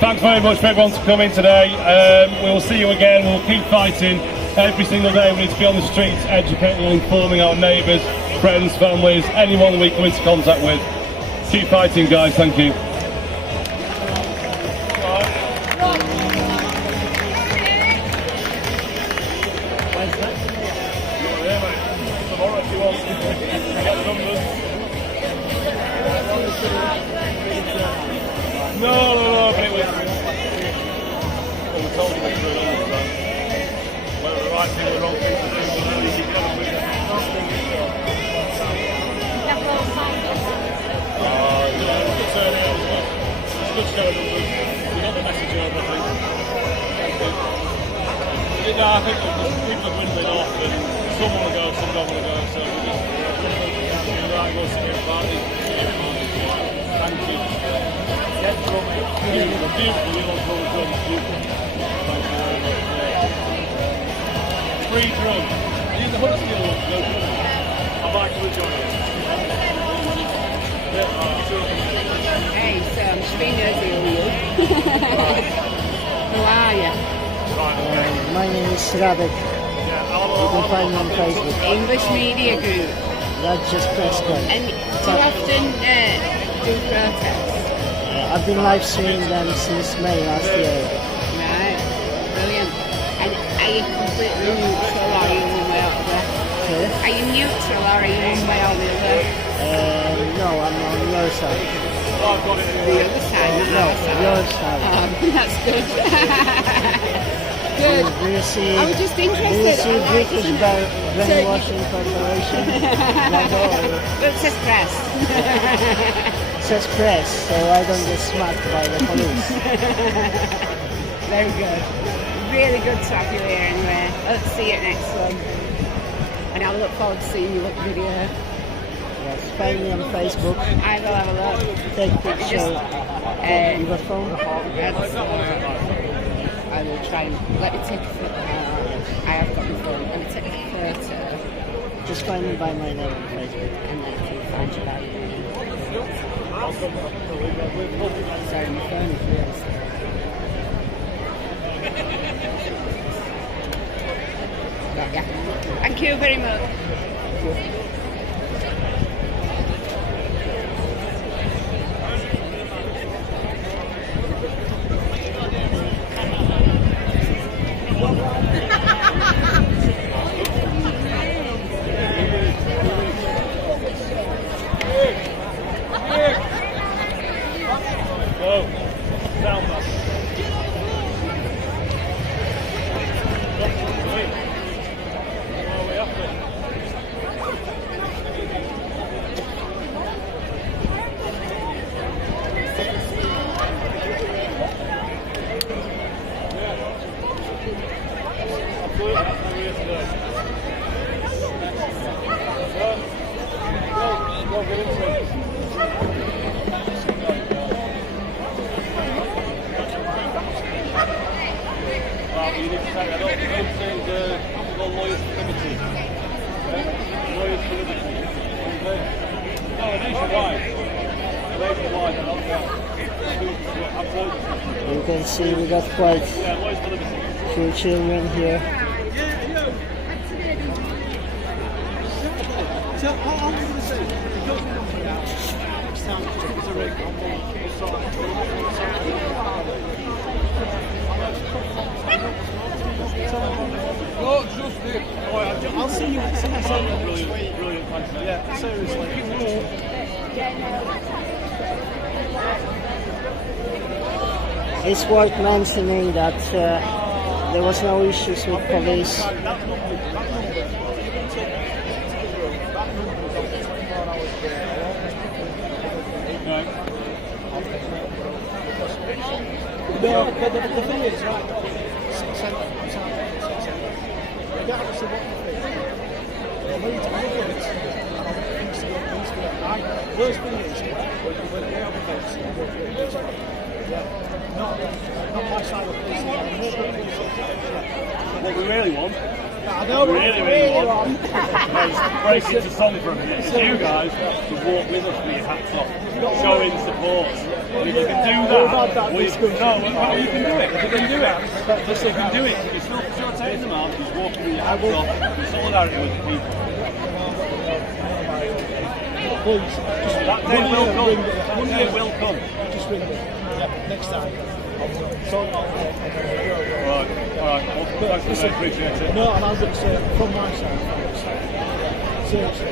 thanks very much for everyone for coming today. We will see you again. We'll keep fighting every single day. We need to be on the streets educating and informing our neighbours, friends, families, anyone we come into contact with. Keep fighting guys, thank you. No, but it was. Well, we told you we were doing all the time. Whether the right thing or the wrong thing to do, we'll only keep going with it. Good turning out as well. It's a good show of numbers. We got the message over, I think. No, I think people are dwindling off, and some want to go, some don't want to go, so we're just right, go sing at parties. Thank you. Beautiful, you all drums, beautiful. Thank you very much. Free drum. Use the Huddersfield one to go drum. I'd like to join it. Hey, so I'm Shrina Zilliu. Who are you? My name is Radek. You can find me on Facebook. English Media Group. That's just press code. And do you often do protests? I've been live streaming them since May last year. Right, brilliant. And are you completely neutral or are you one way or the other? Are you neutral or are you one way or the other? No, I'm on your side. The other side, not No, our side. your side. That's good. Good. Do you see, I was just interested. Do you see I like British to know. brainwashing corporation? Well, it says press. It says press, so I don't get smacked by the police. Very good. Really good to have you here anyway. Let's see you next one. And I'll look forward to seeing your video. Yes, find me on Facebook. I will have a look. Take picture. You got phone? I will try and let me take a photo. I have got my phone. Let me take a photo. Just find me by my name on Facebook. And then I can find you by your name. Sorry, my phone is really slow. Yeah. Thank you very much. Go. Down that. Absolutely. say, I don't say the lawyers for liberty. Lawyers for liberty. No, nationwide. Nationwide, I don't know. Absolutely. You can see we got quite a few children here. So all I'm going to say, you don't know next time, just give us a ring. No, just it. I'll see you at some point. Brilliant, brilliant, thanks. Yeah, seriously. It's worth mentioning that there was no issues with police. No, but the thing is, right, regardless of what you think, Leeds are good, and I think things to go peacefully. Worst thing is, when they have events, not my side of police, What we really want, I know what we really want. break into song for a minute. It's you guys to walk with us with your hats off, showing support. And if you can do that, well, you can do it. If you can do it, just if you can do it, you can still facilitate them out, just walking with your hats off, in solidarity with the people. Please, just that day will come. One day will come. Just ring me. Yeah, next time. Alright. Well, thanks, I appreciate it. No, and I was going to say, from my side, seriously.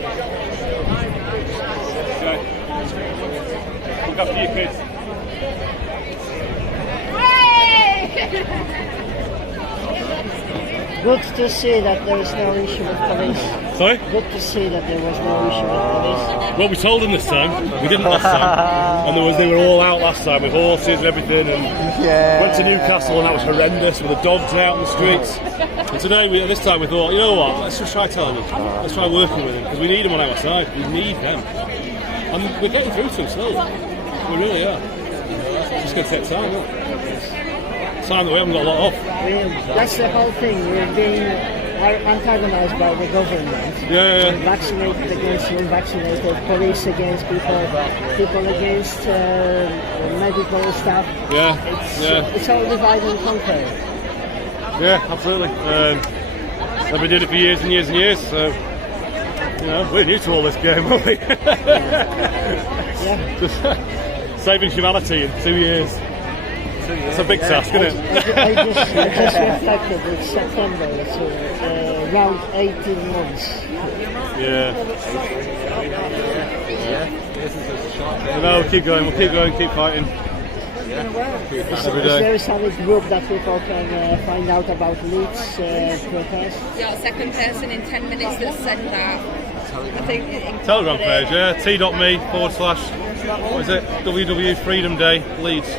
Okay. Look after your kids. Good to see that there is no issue with police. Sorry? Good to see that there was no issue with police. Well, we told them this time. We didn't last time. And they were all out last time with horses and everything. And went to Newcastle and that was horrendous with the dogs out in the streets. And today, this time we thought, you know what? Let's just try telling them. Let's try working with them because we need them on our side. We need them. And we're getting through to them slowly. We really are. It's just going to take time, isn't it? Time that we haven't got a lot of. That's the whole thing. We're being antagonized by the government. Yeah. Vaccinated against unvaccinated, police against people against medical staff. It's all divide and conquer. Yeah, absolutely. I've been doing it for years and years and years, so we're new to all this game, aren't we? Just saving humanity in 2 years. It's a big task, isn't it? I just reflected, it's September, it's around 18 months. No, we'll keep going, keep fighting. Is there some group that people can find out about Leeds protest? You're the second person in 10 minutes that said that. I think Telegram page, t.me/, what is it? WW Freedom Day, Leeds.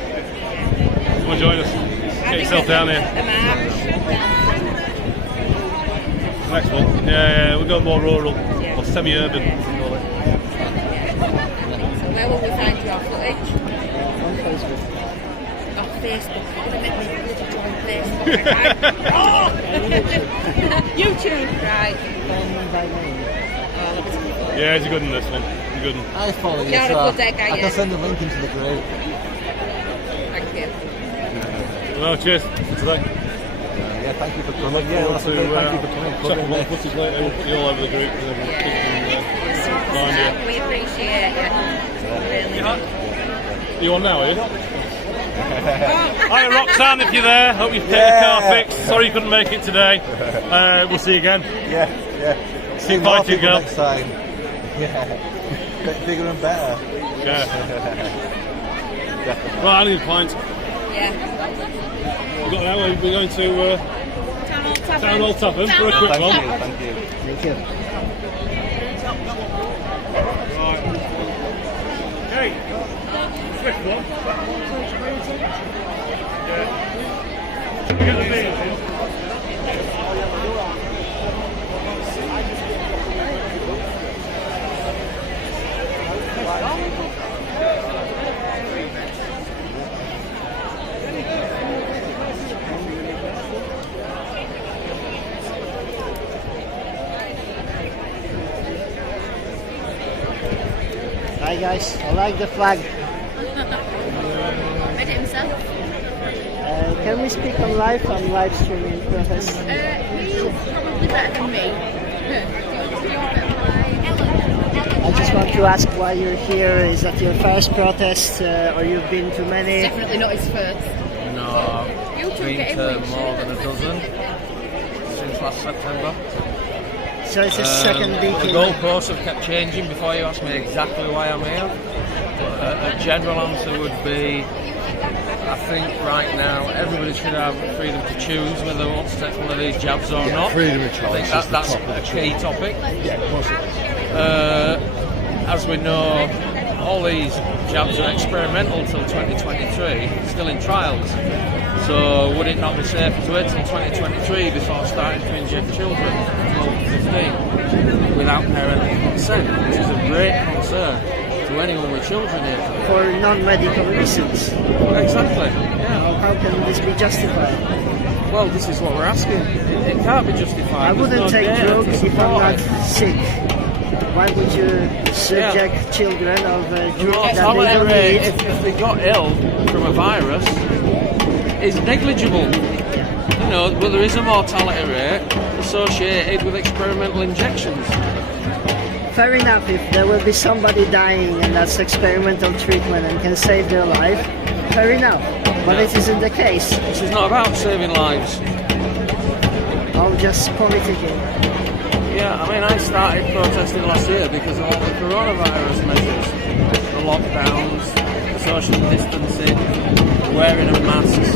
Come on, join us. Get yourself down here. Next one. Yeah, we'll go more rural or semi-urban. Where will we find your footage? On Facebook. Oh, Facebook. YouTube, right. Yeah, it's a good one, this one. It's a good one. I follow you, You're so a good egg, I can send a link into the group. Thank you. Well, cheers for today. Yeah, thank you for coming. Thank you for coming. check on footage later. We'll be all over the group. We appreciate it. Really. You on now, are you? Hi Roxanne, if you're there. Hope you've paid the car fixed. Sorry you couldn't make it today. We'll see you again. Yeah. See you fighting, girl. Next time. Yeah. Bit bigger and better. Yeah. Right, I need a pint. Yeah. We're going to Town Hall Tavern for a quick one. Thank you. Thank you. Right. Okay. Swift one. Yeah. Should we get the beers in? guys. I like the flag. Made it himself. Can we speak on live streaming, Professor? He's probably better than me. I just want to ask why you're here. Is that your first protest, or you've been to many? Definitely not his first. No, You two been get in to with more than a dozen since last September. So it's a second The beacon. goalposts have kept changing before you ask me exactly why I'm here. But a general answer would be, I think right now everybody should have freedom to choose whether they want to take one of these jabs or Yeah, not. freedom of choice I think is the that's top of a the key topic. Yeah, of course it is. As we know, all these jabs are experimental till 2023, still in trials. So would it not be safer to wait till 2023 before starting to inject children over 15 without parental consent, which is a great concern to anyone with children here today. For non-medical reasons. Exactly, yeah. How can this be justified? Well, this is what we're asking. It can't be justified. I wouldn't There's no take data drugs to if I'm support not it. sick. Why would you subject children of drugs that they Mortality don't rate, need? if they got ill from a virus, is negligible. You know, but there is a mortality rate associated with experimental injections. Fair enough, if there will be somebody dying and that's experimental treatment and can save their life, fair enough. But it isn't the case. This is not about saving lives. I'm just politicking. Yeah, I mean, I started protesting last year because of all the coronavirus measures, the lockdowns, the social distancing, wearing of masks,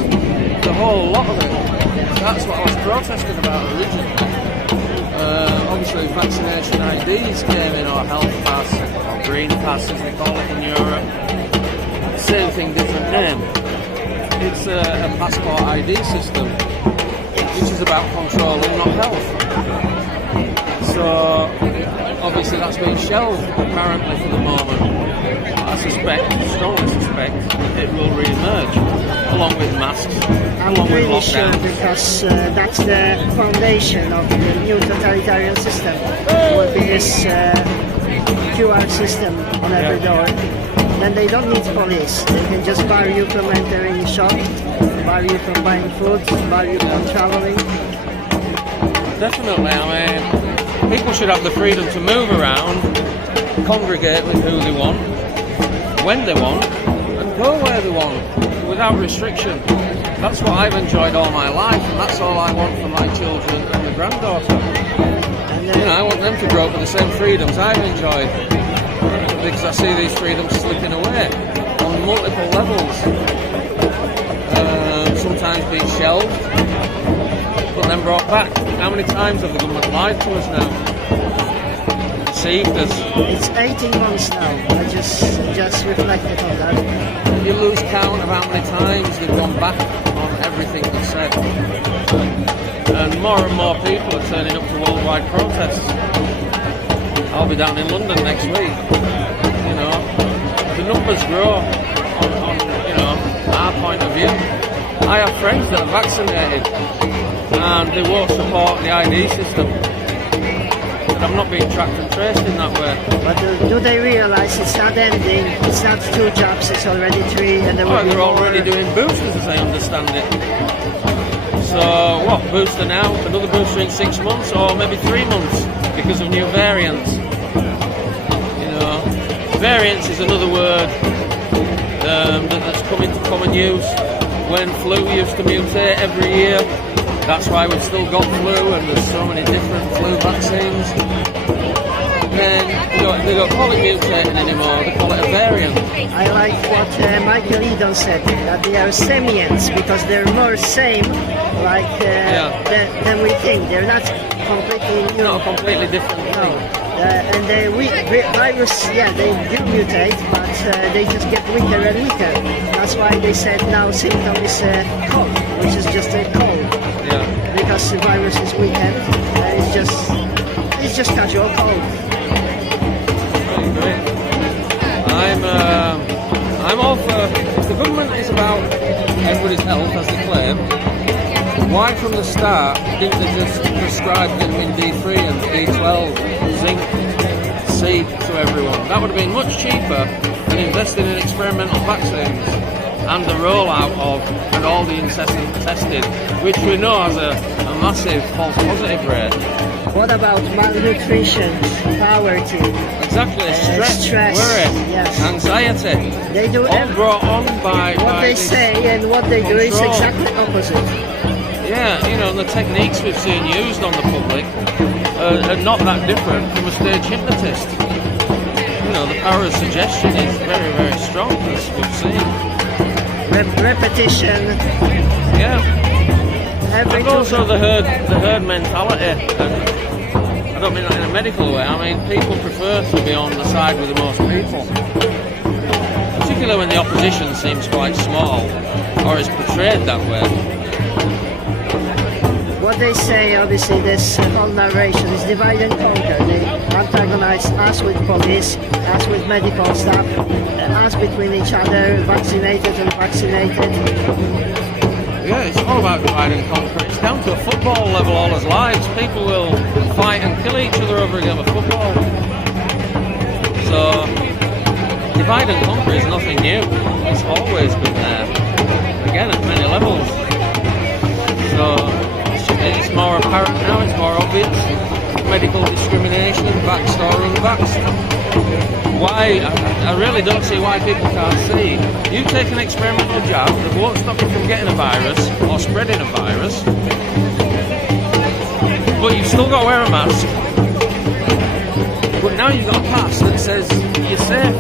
the whole lot of it. That's what I was protesting about originally. Obviously, vaccination IDs came in, or health pass, or green pass as they call it in Europe. Same thing, different name. It's a passport ID system, which is about controlling, not health. So, obviously that's been shelved, apparently, for the moment. I strongly suspect, it will re-emerge, along with masks, I'm along with pretty sure lockdowns. because that's the foundation of the new totalitarian system. Will be this QR system on every door. Then they don't need police. They can just bar you from entering the shop, bar you from buying food, bar you from traveling. Definitely, I mean, people should have the freedom to move around, congregate with who they want, when they want, and go where they want, without restriction. That's what I've enjoyed all my life, and that's all I want for my children and my granddaughter. You know, I want them to grow up with the same freedoms I've enjoyed, because I see these freedoms slipping away on multiple levels. Sometimes being shelved, but then brought back. How many times have the government lied to us now? Deceived us. It's 18 months now. I just reflected on that. You lose count of how many times they've gone back on everything they've said. And more people are turning up to worldwide protests. I'll be down in London next week. You know, the numbers grow on you know, our point of view. I have friends that are vaccinated and they won't support the ID system. But I'm not being tracked and traced in that way. But do they realise it's not ending? It's not 2 jobs, it's already 3, and there will be They're more. already doing boosters, as I understand it. So what, booster now, another booster in 6 months, or maybe 3 months because of new variants. You know, variants is another word that's come into common use. When flu used to mutate every year, that's why we've still got flu, and there's so many different flu vaccines. Then they don't call it mutating anymore, they call it a variant. I like what Michael Eden said, that they are simians, because they're more same like than we think. They're not completely new. Not a completely different thing. And the virus, yeah, they do mutate, but they just get weaker and weaker. That's why they said now symptom is cold, which is just a cold. Yeah. Because the virus is weakened, it's just casual cold. I'm all for, if the government is about everybody's health, as they claim, why from the start didn't they just prescribe vitamin D3 and B12, zinc, see to everyone. That would have been much cheaper than investing in experimental vaccines and the rollout of and all the incessant testing, which we know has a massive false positive rate. What about malnutrition, poverty? Exactly, stress, worry, yes. anxiety. They do all brought on by what they this say and what they do is control. exactly opposite. Yeah, you know, and the techniques we've seen used on the public are not that different from a stage hypnotist. You know, the power of suggestion is very, very strong, as we've seen. Repetition. Yeah. And also the herd mentality. And I don't mean that in a medical way. I mean, people prefer to be on the side with the most people. Particularly when the opposition seems quite small, or is portrayed that way. What they say, obviously, this whole narration is divide and conquer. They antagonize us with police, us with medical staff, us between each other, vaccinated and vaccinated. Yeah, it's all about divide and conquer. It's down to a football level all his lives. People will fight and kill each other over a game of football. So, divide and conquer is nothing new. It's always been there. Again, at many levels. So, it's more apparent now, it's more obvious. Medical discrimination, vaxxed or unvaxxed. Why? I really don't see why people can't see. You take an experimental jab that won't stop you from getting a virus or spreading a virus, but you've still got to wear a mask. But now you've got a pass that says you're safe.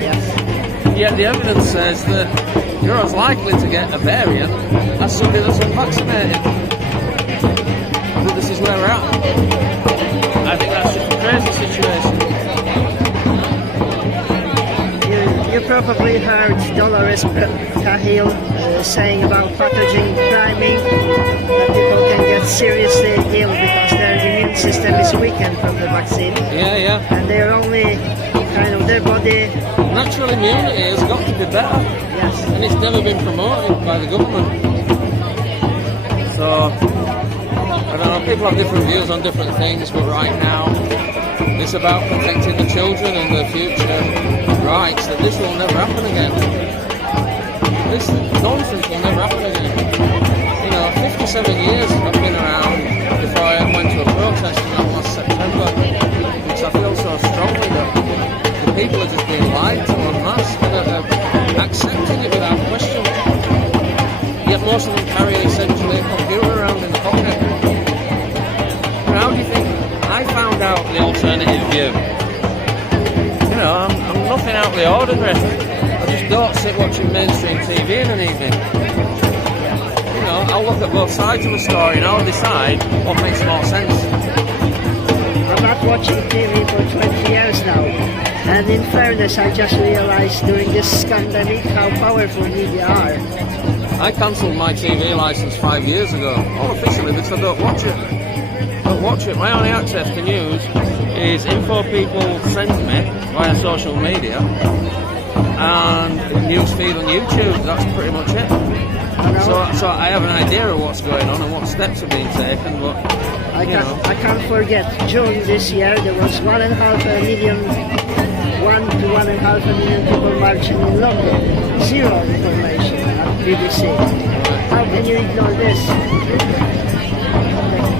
Yes. Yet the evidence says that you're as likely to get a variant as somebody that's unvaccinated. But this is where we're at. I think that's just a crazy situation. You probably heard Dolores Cahill saying about pathogen priming, that people can get seriously ill because their immune system is weakened from the vaccine. Yeah, yeah. And they're only kind of their body. Natural immunity has got to be better. Yes. And it's never been promoted by the government. So, I don't know, people have different views on different things, but right now, it's about protecting the children and their future rights, that this will never happen again. This nonsense will never happen again. You know, 57 years I've been around before I went to a protest in that last September, which I feel so strongly that the people are just being lied to en masse, and are accepting it without question. Yet most of them carry essentially a computer around in the pocket. How do you think I found out the alternative view? You know, I'm nothing out of the ordinary. I just don't sit watching mainstream TV in an evening. You know, I'll look at both sides of a story and I'll decide what makes more sense. I'm not watching TV for 20 years now. And in fairness, I just realized during this pandemic how powerful media are. I cancelled my TV licence 5 years ago, unofficially, because I don't watch it. Watch it. My only access to news is info people send me via social media and news feed on YouTube. That's pretty much it. So I have an idea of what's going on and what steps are being taken, but I can't forget June this year there was 1.5 million people marching in London. Zero information at BBC. How can you ignore this?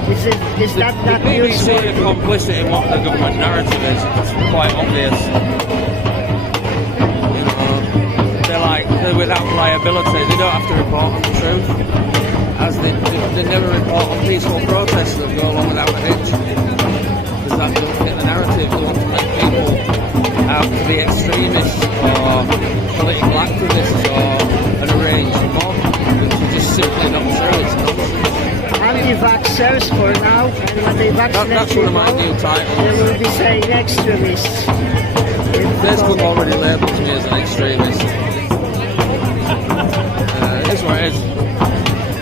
Is that not the BBC are complicit in what the government narrative is. It's quite obvious. You know, they're without liability. They don't have to report on the truth, as they never report on peaceful protests that go along without a hitch, because that doesn't fit the narrative. They want to make people out to be extremists or political activists or an arranged mob, which is just simply not true. It's nonsense. Anti-vaxxers for now, and when they vaccinate people, they will be saying extremists. Facebook already labels me as an extremist. It is what it is.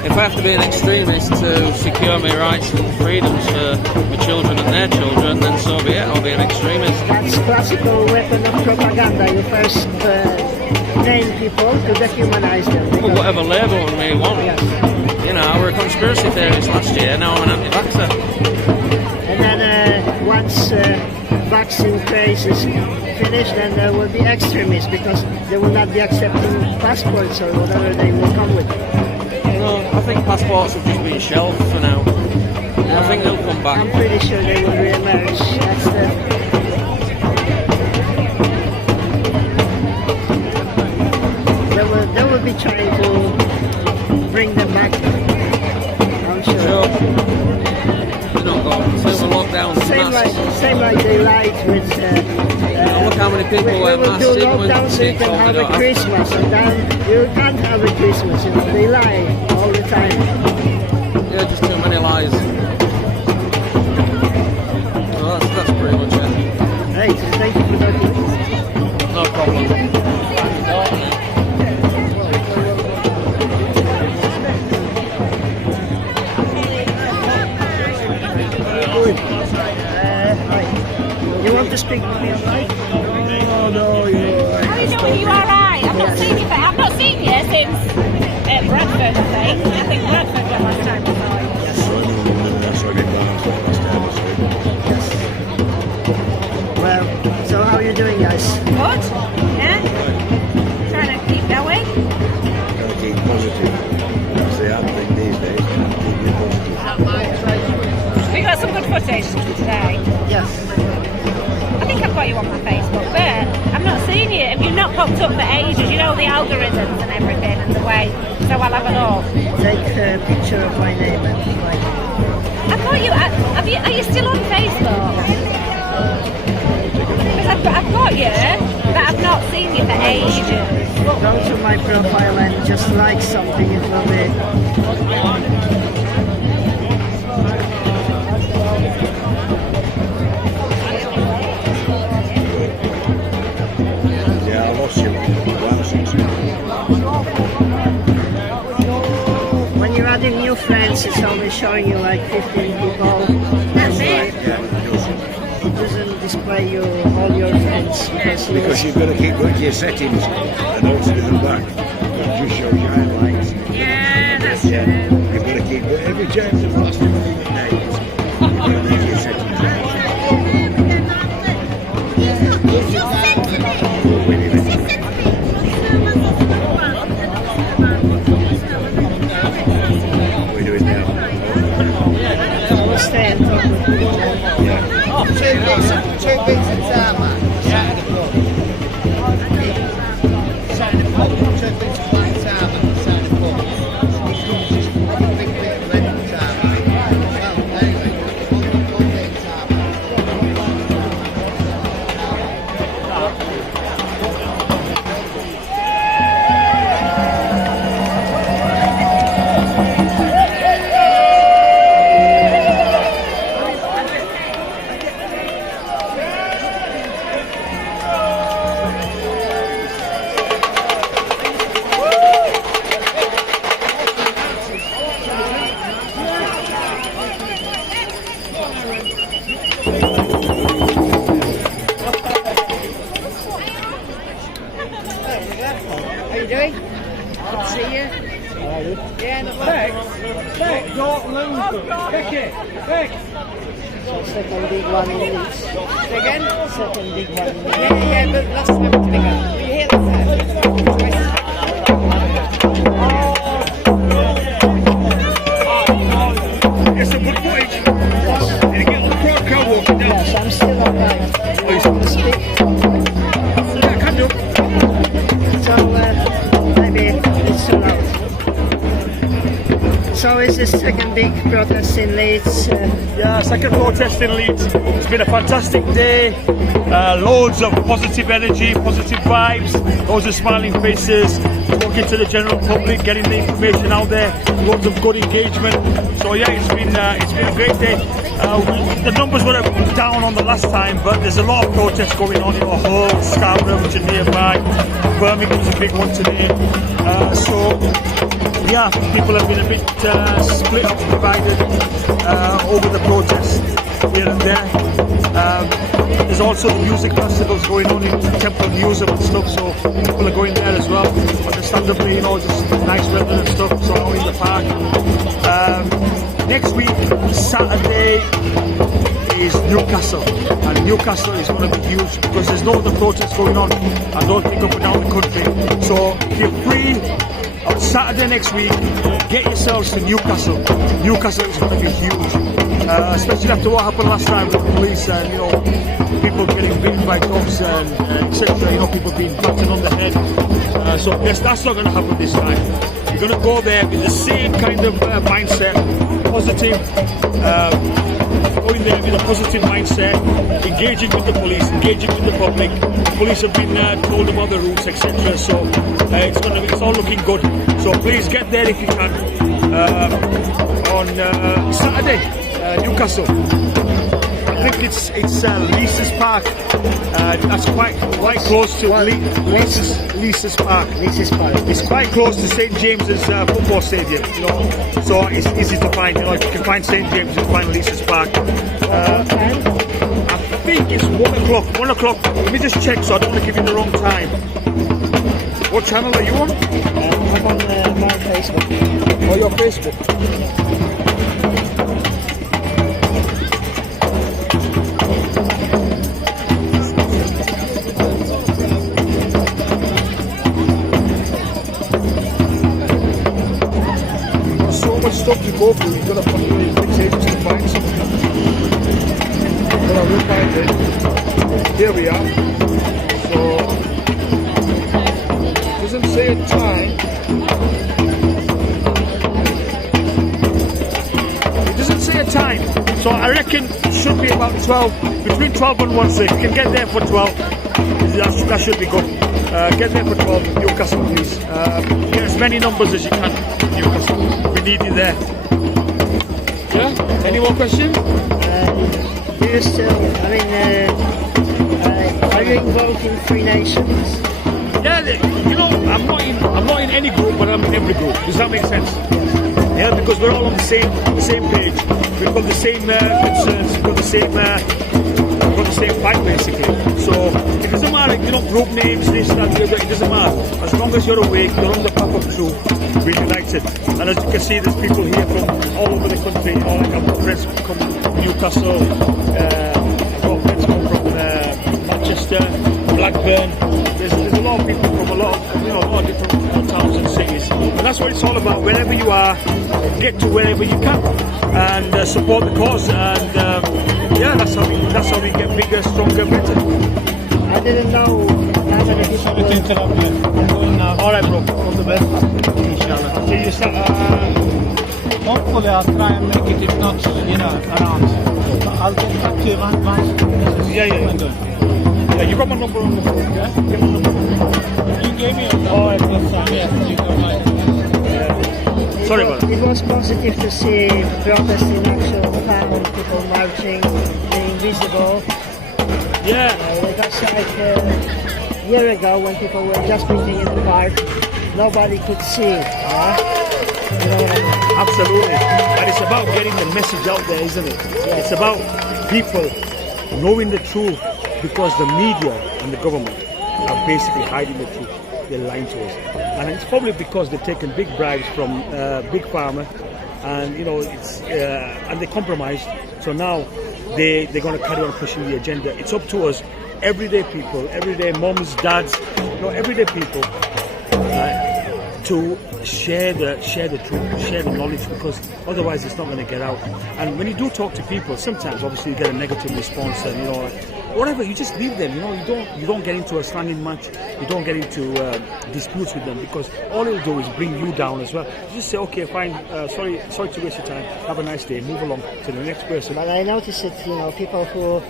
If I have to be an extremist to secure my rights and freedoms for my children and their children, then so be it, I'll be an extremist. That's classical weapon of propaganda. You first name people to dehumanize them. Well, whatever label we want. Yes. You know, I were a conspiracy theorist last year, now I'm an anti-vaxxer. And then once anti-vaccine craze is finished, then there will be extremists because they will not be accepting passports or whatever they will come with. No, I think passports have just been shelved for now. I think they'll come back. I'm pretty sure they will re-emerge. That's they will be trying to bring them back. I'm sure. They're not gone. Until the lockdown's Same like they lied with. Look how many people we wear will masks. do lockdown so you can have a Christmas, and then you can't have a Christmas. You know, they lie all the time. Yeah, just too many lies. Well, that's pretty much it. Hey, thank you for that. No problem. You want to speak to me online? No, you. How are you doing? You alright? I've not seen you since Bradford, I think Bradford got last time I saw you. Yes. Well, so how are you doing, guys? Good? Yeah? Trying to keep going? Gotta keep positive. That's the hard thing these days. Keep me positive. We got some good footage today. Yes. I think I've got you on my Facebook, but I've not seen you. Have you not popped up for ages? You know the algorithms and everything and the way. So I'll have a look. Take a picture of my name and like. I've got you. Are you still on Facebook? Because I've got you, but I've not seen you for ages. Go to my profile and just like something. It will be. Yeah, I lost you. When you're adding new friends, it's only showing you like 15 people. That's it. It doesn't display you all your friends Because you've got to keep going to your settings and alter them back. It just shows you highlights. Yeah, that's true. You've got to keep every time the last thing that you've got to keep your settings. We're doing now. We'll stay and talk with people. Yeah. Two bits of tarmac. Yeah. Side of the pub. 2 bits of black tarmac. Side of the pub. Which comes just a big bit of red tarmac. Well, anyway, one bit of tarmac. How you doing? Good to see you. Yeah, not bad. Beck, don't lose them. Becky, Beck. Second big one in Leeds. Say again? Second big one in Leeds. Yeah, but last time it was bigger. Were you here last time? Get some good footage. Did you get on the crowd car walking down? Yes, I'm still alive. I'm speak. Yeah, I can do. So maybe it's too loud. So is this second big protest in Leeds? Yeah, second protest in Leeds. It's been a fantastic day. Loads of positive energy, positive vibes, loads of smiling faces, talking to the general public, getting the information out there, loads of good engagement. So yeah, it's been a great day. The numbers were down on the last time, but there's a lot of protests going on in Hull, Scarborough, which are nearby. Birmingham's a big one today. So yeah, people have been a bit split up, divided over the protest here and there. There's also the music festivals going on in Temple Museum and stuff, so people are going there as well. Understandably, just nice weather and stuff, so out in the park. Next week, Saturday, is Newcastle, and Newcastle is going to be huge because there's no other protests going on, I don't think, up and down the country. So if you're free on Saturday next week, get yourselves to Newcastle. Newcastle is going to be huge, especially after what happened last time with the police and people getting bitten by dogs and etc. People being battered on the head. So yes, that's not going to happen this time. You're going to go there with the same kind of mindset, positive. Going there with a positive mindset, engaging with the police, engaging with the public. The police have been told about the routes, etc. So it's all looking good. So please get there if you can on Saturday, Newcastle. I think it's Leeds Park. That's quite close to Leeds Park. It's quite close to St James's football stadium. So it's easy to find. If you can find St James, you can find Leeds Park. I think it's 1 o'clock. 1 o'clock. Let me just check so I don't want to give you the wrong time. What channel are you on? I'm on my Facebook. Oh, your Facebook. Stuff to go through, you've got to find these pages to find something. But I will find it. Here we are. So, it doesn't say a time. It doesn't say a time. So I reckon it should be about 12, between 12 and 1. So if you can get there for 12, that should be good. Get there for 12, Newcastle please. Get as many numbers as you can, Newcastle. We need you there. Yeah? Any more questions? Do you still, are you involved in Three Nations? Yeah, I'm not in any group, but I'm in every group. Does that make sense? Yeah, because we're all on the same page. We've got the same concerns. We've got the same fight basically. So it doesn't matter, group names, this, that, the other. It doesn't matter. As long as you're awake, you're on the path of truth. We're united. And as you can see, there's people here from all over the country. I've got friends come from Newcastle. I've got friends come from Manchester, Blackburn. There's a lot of people from a lot of different towns and cities. And that's what it's all about. Wherever you are, get to wherever you can and support the cause. And that's how we get bigger, stronger, better. I didn't know how many people. Sorry to interrupt you. I'm going now. All right, bro. All the best. Inshallah. See you hopefully I'll try and make it, if not, around. I'll get back to you once. Yeah. You got my number on the phone, yeah? Get my number. You gave me a number. Oh, it was you got my Sorry about that. It was positive to see protests in actual town, people marching, being visible. Yeah. That's like a year ago when people were just meeting in the park, nobody could see. You know what I mean? Absolutely. But it's about getting the message out there, isn't it? Yeah. It's about people knowing the truth, because the media and the government are basically hiding the truth. They're lying to us. And it's probably because they've taken big bribes from big pharma, and and they compromised. So now they're going to carry on pushing the agenda. It's up to us, everyday people, everyday moms, dads, everyday people, to share the truth, share the knowledge, because otherwise it's not going to get out. And when you do talk to people, sometimes obviously you get a negative response, and whatever, you just leave them. You don't get into a slanging match. You don't get into disputes with them, because all it'll do is bring you down as well. You just say, okay, fine, sorry to waste your time. Have a nice day. Move along to the next person. But I noticed that people who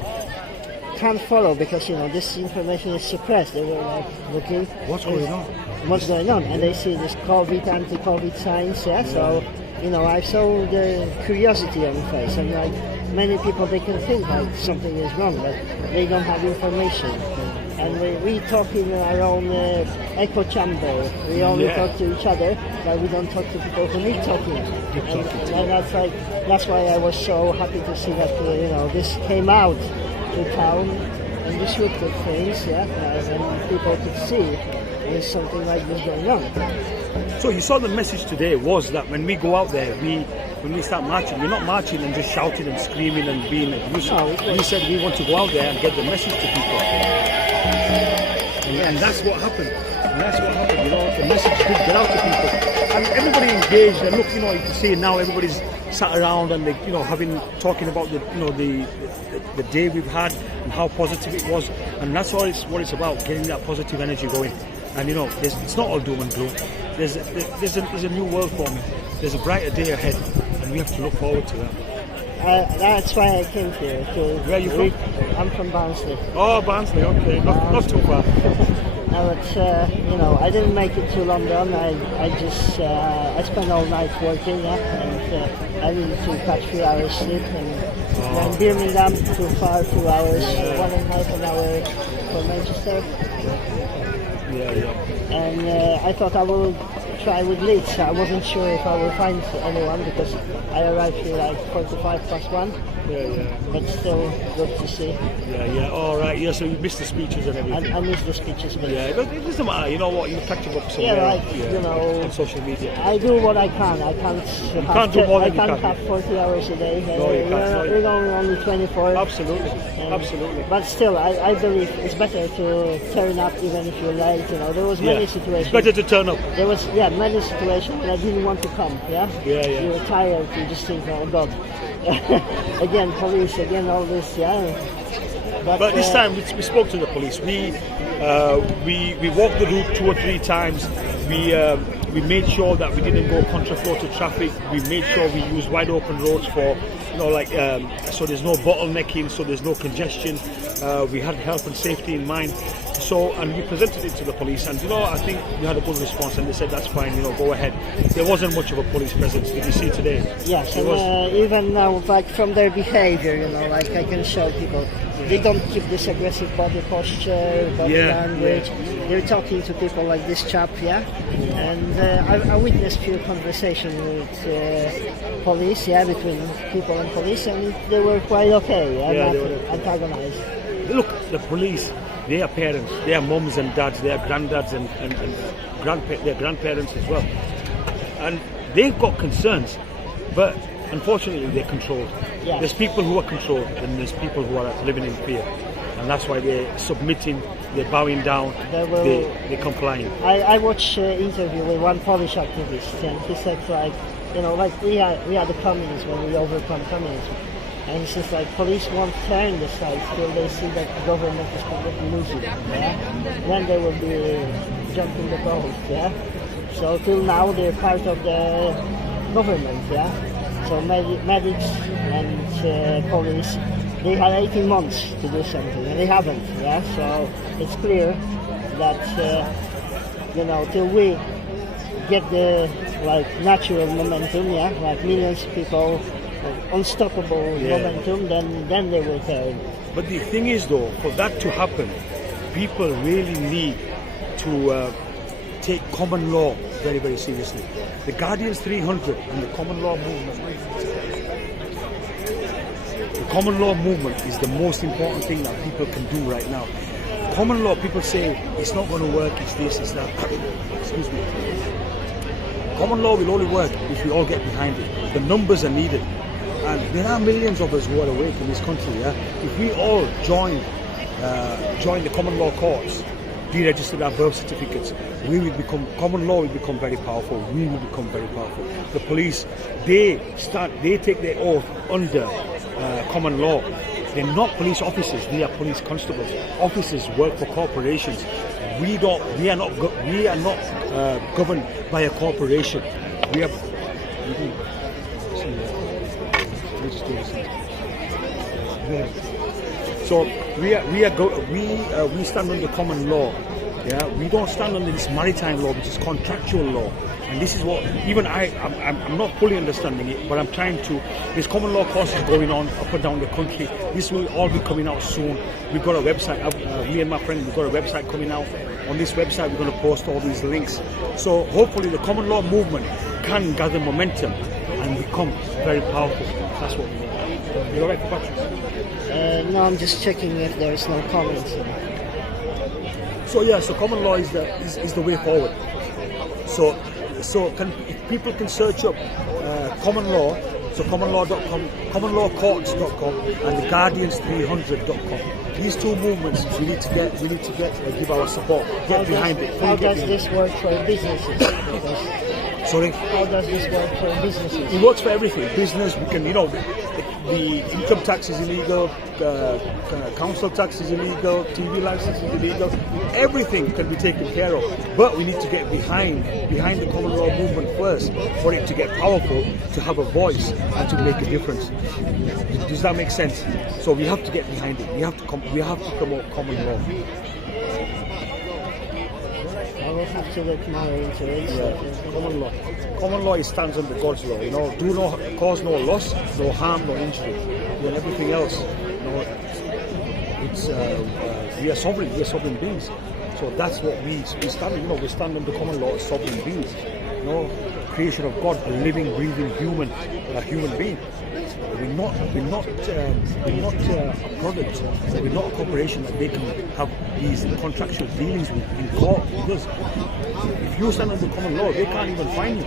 can't follow because this information is suppressed. They were like looking. What's going on? What's going on? And they see this COVID, anti-COVID signs. Yeah. So I saw the curiosity on the face, and like many people, they can think like something is wrong, but they don't have information. And we talk in our own echo chamber. We only talk to each other, but we don't talk to people who need talking. And that's why I was so happy to see that this came out. through town and disrupted things, yeah, and people could see there's something like this going on. So you saw the message today was that when we go out there, when we start marching, we're not marching and just shouting and screaming and being abusive. No, we said we want to go out there and get the message to people. And that's what happened. And that's what happened, you know, the message did get out to people. And everybody engaged, and look, you know, you can see now everybody's sat around and they, you know, talking about the, you know, the day we've had and how positive it was. And that's what it's about, getting that positive energy going. And you know, it's not all doom and gloom. There's a new world for me. There's a brighter day ahead, and we have to look forward to that. That's why I came here. Where are you from? I'm from Barnsley. Oh, Barnsley, okay, not too far. No, but you know, I didn't make it to London. I just I spent all night working, yeah, and I needed to catch 3 hours sleep. And then Birmingham too far, 2 hours, 1.5 an hour for Manchester. And I thought I would try with Leeds. I wasn't sure if I would find anyone because I arrived here like 45+1. But still good to see. All right. Yeah, so you missed the speeches and everything. I missed the speeches. But but it doesn't matter. You know what? You catch them up somewhere. You know, on social media. I do what I can. I can't. You can't do more than you can. I can't have 40 hours a day. No, you can't. We're only 24. Absolutely. Absolutely. But still, I believe it's better to turn up even if you're late. You know, there was many situations. It's better to turn up. There was many situations when I didn't want to come. You were tired. You just think, oh God. Again, police, again, all this, But this time we spoke to the police. We walked the route 2 or 3 times. We made sure that we didn't go contraflow to traffic. We made sure we used wide open roads for, you know, like so there's no bottlenecking, so there's no congestion. We had health and safety in mind. So, and we presented it to the police, and you know, I think we had a good response, and they said that's fine, you know, go ahead. There wasn't much of a police presence. Did you see today? Yes, and even now, like from their behavior, you know, like I can show people, they don't keep this aggressive body posture, body language. They're talking to people like this chap, and I witnessed few conversations with police, between people and police, and they were quite okay, not antagonized. Look, the police. They are parents, they are mums and dads, they are granddads and their grandparents as well. And they've got concerns, but unfortunately they're controlled. Yes. There's people who are controlled and there's people who are living in fear. And that's why they're submitting, they're bowing down, they're complying. I watched an interview with one Polish activist, and he said, like, you know, like we are the communists when we overcome communism. And it's just like police won't turn the side till they see that the government is completely losing. Then they will be jumping the boat. So till now they're part of the government. So medics and police, they had 18 months to do something, and they haven't. So it's clear that you know, till we get the natural momentum, like millions of people. Unstoppable momentum, then they will turn. But the thing is, though, for that to happen, people really need to take common law very, very seriously. The Guardians 300 and the common law movement. The common law movement is the most important thing that people can do right now. Common law, people say it's not going to work, it's this, it's that. Excuse me. Common law will only work if we all get behind it. The numbers are needed. And there are millions of us who are awake in this country. If we all join the common law courts, deregistered our birth certificates, common law will become very powerful. We will become very powerful. The police, they take their oath under common law. They're not police officers; they are police constables. Officers work for corporations. We are not governed by a corporation. So we stand under common law. We don't stand under this maritime law, which is contractual law. And this is what even I'm not fully understanding it, but I'm trying to. There's common law courses going on up and down the country. This will all be coming out soon. We've got a website. Me and my friend, we've got a website coming out. On this website, we're going to post all these links. So hopefully, the common law movement can gather momentum and become very powerful. That's what we want. You all right for questions? No, I'm just checking if there's no comments. So yeah, so common law is the way forward. So if people can search up common law, so commonlaw.com, commonlawcourts.com, and the Guardians300.com. These two movements we need to give our support, get behind it. How does this work for businesses? Sorry? How does this work for businesses? It works for everything. Business, we can, the income tax is illegal, council tax is illegal, TV license is illegal. Everything can be taken care of. But we need to get behind the common law movement first for it to get powerful, to have a voice and to make a difference. Does that make sense? So we have to get behind it. We have to promote common law. I will have to look more into it. Yeah. Common law. Common law stands under God's law. Do cause no loss, no harm, no injury. And everything else, it's we are sovereign. We are sovereign beings. So that's what we stand. We stand under common law as sovereign beings. Creation of God, a living, breathing human being. We're not a product. We're not a corporation that they can have these contractual dealings with in court. Because if you stand under common law, they can't even find you.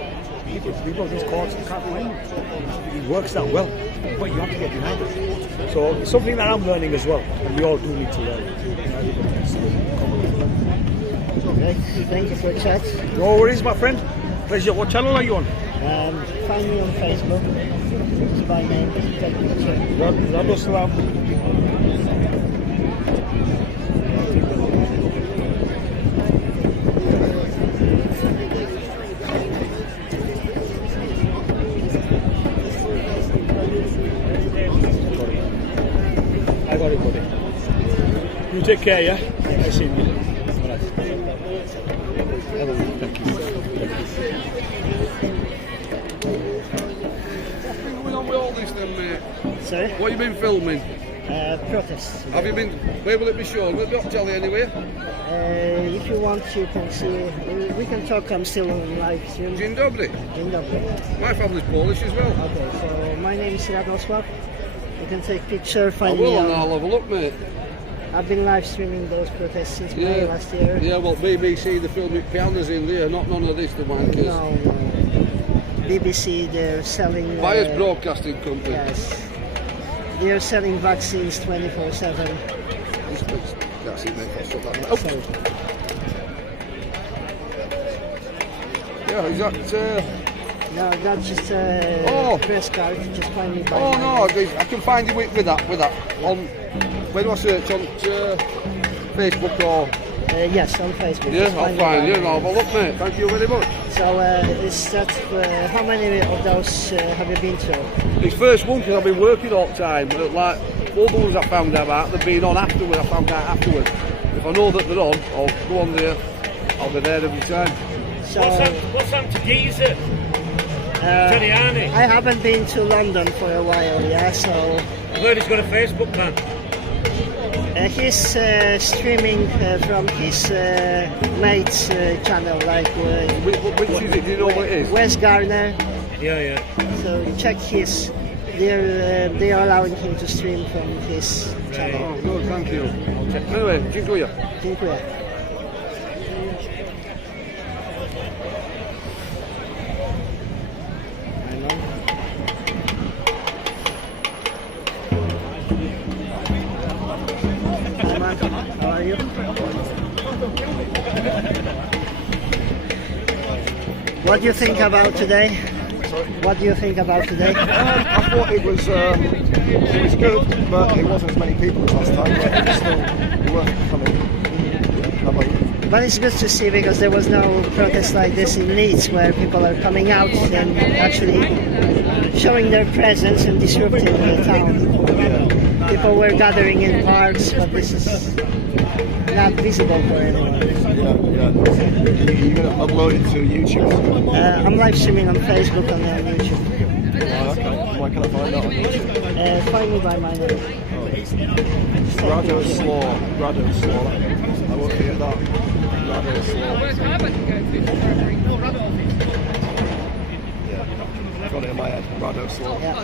These courts can't find you. It works that well, but you have to get behind it. So it's something that I'm learning as well, and we all do need to learn. Okay, thank you for the chat. No worries, my friend. Pleasure. What channel are you on? Find me on Facebook. It's my name. Take a picture. Rado Salam. I got it, buddy. You take care, yeah? I see you. All right. Thank you. Sorry? What have you been filming? Protests. Have you been? Where will it be shown? Will it be on telly anywhere? If you want, you can see. We can talk. I'm still on live stream. Dzień dobry. Dzień dobry. My family's Polish as well. Okay, so my name is Radosław. You can take picture. Find I will, me and on. I'll have a look, mate. I've been live streaming those protests since May last year. Yeah, well, BBC, the filming pianos in there, not none of this, the wankers. No. BBC, they're selling. Bias Broadcasting Company. Yes. They're selling vaccines 24/7. That's it, mate. I'll stop that. Oh. Yeah, is that? No, that's just press card. Just find me. By No, I can find you with that. On where do I search on Facebook or? Yes, on Facebook. Yeah, I'll find you. I'll have a look, mate. Thank you very much. So, is that how many of those have you been to? It's first one because I've been working all the time. But like all the ones I found out about, they've been on afterwards. I found out afterwards. If I know that they're on, I'll go on there. I'll be there every time. So, What's happened to Giza? Tariani? I haven't been to London for a while, yeah. So I heard he's got a Facebook man. He's streaming from his mate's channel, like which is it? Do you know what it is? Wes Garner. Yeah. So check his. They are allowing him to stream from his channel. Oh, good, thank you. Anyway, dziękuję. Dziękuję. How are you? What do you think about today? What do you think about today? I thought it was good, but it wasn't as many people as last time. But it was still worth coming. But it's good to see because there was no protest like this in Leeds, where people are coming out and actually showing their presence and disrupting the town. People were gathering in parks, but this is not visible for anyone. Yeah. You're going to upload it to YouTube? I'm live streaming on Facebook and on YouTube. Oh, okay. Why can I find that on YouTube? Find me by my name. Rado Slaw. I won't forget that. Rado Slaw. Yeah. Got it in my head. Rado Slaw. Yeah.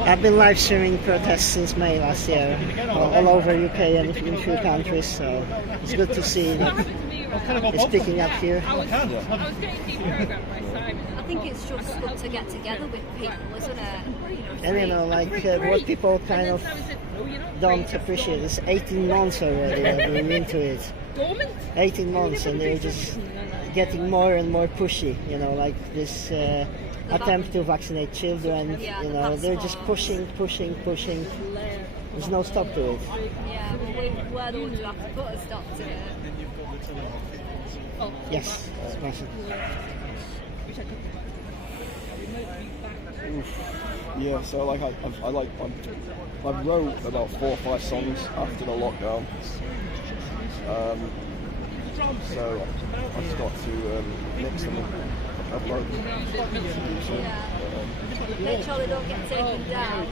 I've been live streaming protests since May last year, all over UK and in a few countries, so it's good to see that it's picking up here. I think it's just good to get together with people, isn't it? And you know, like what people kind of don't appreciate is 18 months already I've been into it. 18 months, and they're just getting more and more pushy, you know, like this attempt to vaccinate children, you know, they're just pushing. There's no stop to it. Yeah, well, we're the ones who have to put a stop to it. Yes, smashing. Yeah, so like I wrote about 4 or 5 songs after the lockdown. So I just got to mix them and upload them. Make sure they don't get taken down.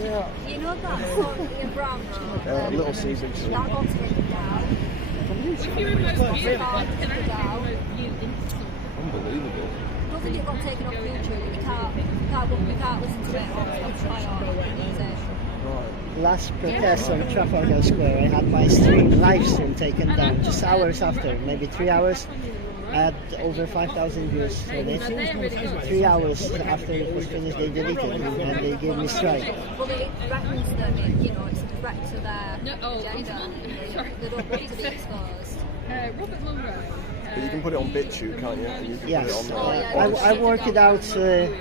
Yeah. You know that song Ian Brown wrote? Little Caesar. That got taken down. Unbelievable. I don't think it got taken off YouTube. You can't listen to it on Spotify or music. Last protest on Trafalgar Square, I had my live stream taken down just hours after, maybe 3 hours. I had over 5,000 views on it. 3 hours after it was finished, they deleted it and they gave me strike. Well, it threatens them, you know, it's a threat to their agenda. They don't want to be exposed. Robert Munro. But you can put it on BitChute, can't you? And you can Yes, put it on I worked it out,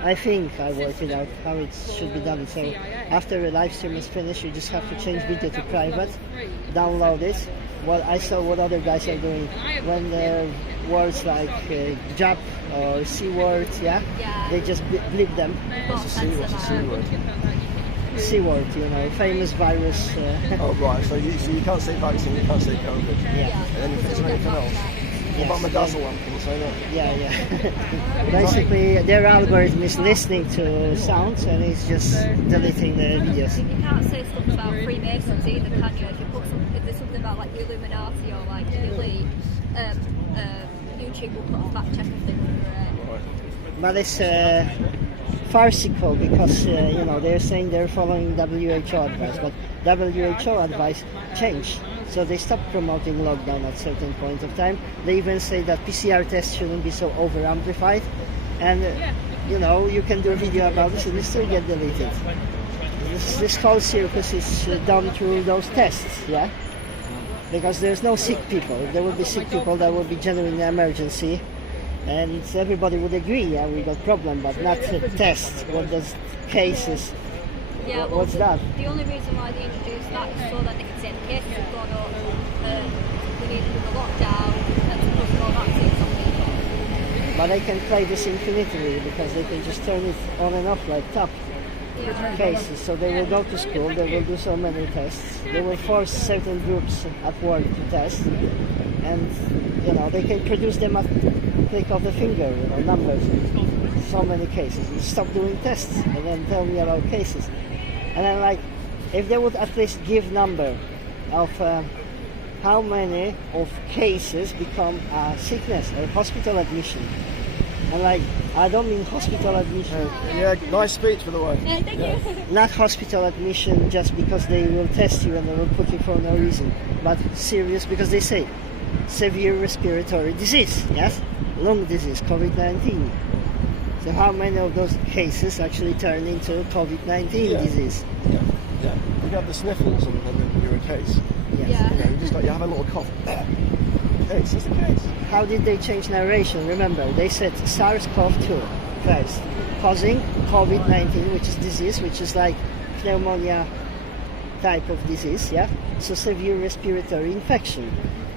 I think I worked it out how it should be done. So after the live stream is finished, you just have to change video to private, download it. Well, I saw what other guys are doing when words like jab or C words, they just bleep them. What's a C word? C word, you know, famous virus. Oh right, so you can't say vaccine, you can't say COVID. Yeah. And then is there anything else? What about Medazzle lamp? Can you say that? Yeah. Basically, their algorithm is listening to sounds and it's just deleting the videos. You can't say stuff about Freemasons either, can you? If there's something about like the Illuminati or like the elite, YouTube will put a fact check of things under it. But it's farcical because you know, they're saying they're following WHO advice, but WHO advice changed. So they stopped promoting lockdown at certain point of time. They even say that PCR tests shouldn't be so over-amplified. And, you know, you can do a video about this and you still get deleted. This whole circus is done through those tests, because there's no sick people. If there would be sick people, that would be genuine emergency. And everybody would agree, we got problem, but not tests. What does cases? Yeah, well, what's that? The only reason why they introduced that is so that they can say the cases have gone up, we need to do the lockdown, and to put more vaccines on people. But they can play this infinitely because they can just turn it on and off like tap cases. So they will go to school, they will do so many tests, they will force certain groups at work to test, and you know, they can produce them at click of the finger, you know, numbers. So many cases. You stop doing tests and then tell me about cases. And then, like, if they would at least give number of how many of cases become sickness or hospital admission. And like, I don't mean hospital admission. Yeah, nice speech for the way. Thank you. Not hospital admission just because they will test you and they will put you for no reason, but serious because they say severe respiratory disease, lung disease, COVID-19. So how many of those cases actually turn into COVID-19 disease? Yeah. You have the sniffles and then you're a case. Yes. You know, you have a little cough. It's just a case. How did they change narration? Remember, they said SARS-CoV-2 first, causing COVID-19, which is disease, which is like pneumonia type of disease, so severe respiratory infection.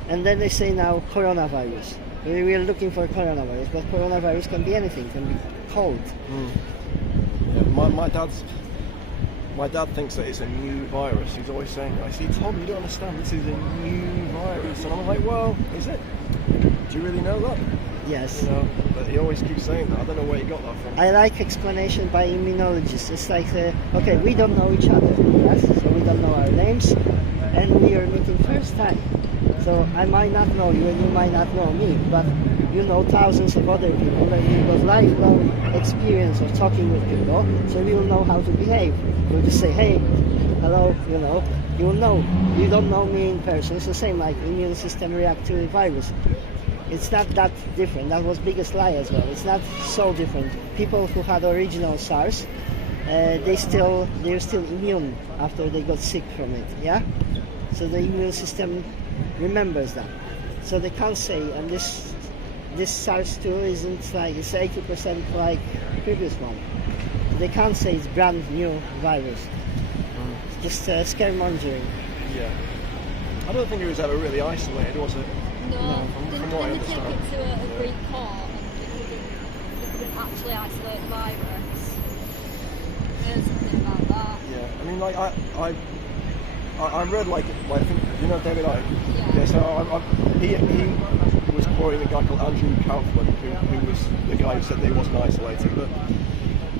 And then they say now coronavirus. We are looking for coronavirus, but coronavirus can be anything, can be cold. Yeah, my dad thinks that it's a new virus. He's always saying, I see, Tom, you don't understand, this is a new virus. And I'm like, well, is it? Do you really know that? Yes. You know, but he always keeps saying that. I don't know where he got that from. I like explanation by immunologists. It's like, okay, we don't know each other, so we don't know our names, and we are meeting first time. So I might not know you and you might not know me, but you know thousands of other people, and you've got lifelong experience of talking with people, so you'll know how to behave. You'll just say, hey, hello, you know, you'll know. You don't know me in person. It's the same like immune system react to a virus. It's not that different. That was biggest lie as well. It's not so different. People who had original SARS, they're still immune after they got sick from it, yeah? So the immune system remembers that. So they can't say, and this SARS-2 isn't like, it's 80% like previous one. They can't say it's brand new virus. It's just scaremongering. Yeah. I don't think it was ever really isolated, was it? No, from what I didn't they take understand. it to a Greek court and they couldn't actually isolate the virus? There's something about that. Yeah, I mean, like I read like I think you know David Icke. Yeah. So he was quoting a guy called Andrew Kaufman, who was the guy who said that he wasn't isolating.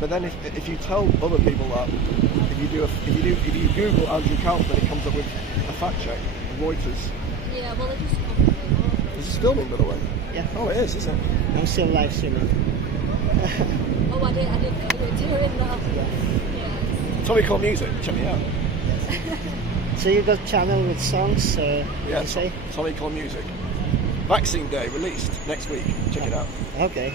But then if you tell other people that, if you Google Andrew Kaufman, it comes up with a fact check, Reuters. Yeah, well, they just Is this filming, by the way? Yeah. Oh, it is, isn't it? I'm still live streaming. Oh, I didn't know you were doing that. Yeah. Tommy Cole Music, check me out. So you got channel with songs, Yeah, say? Tommy Cole Music. Vaccine Day released next week. Check it out. Okay.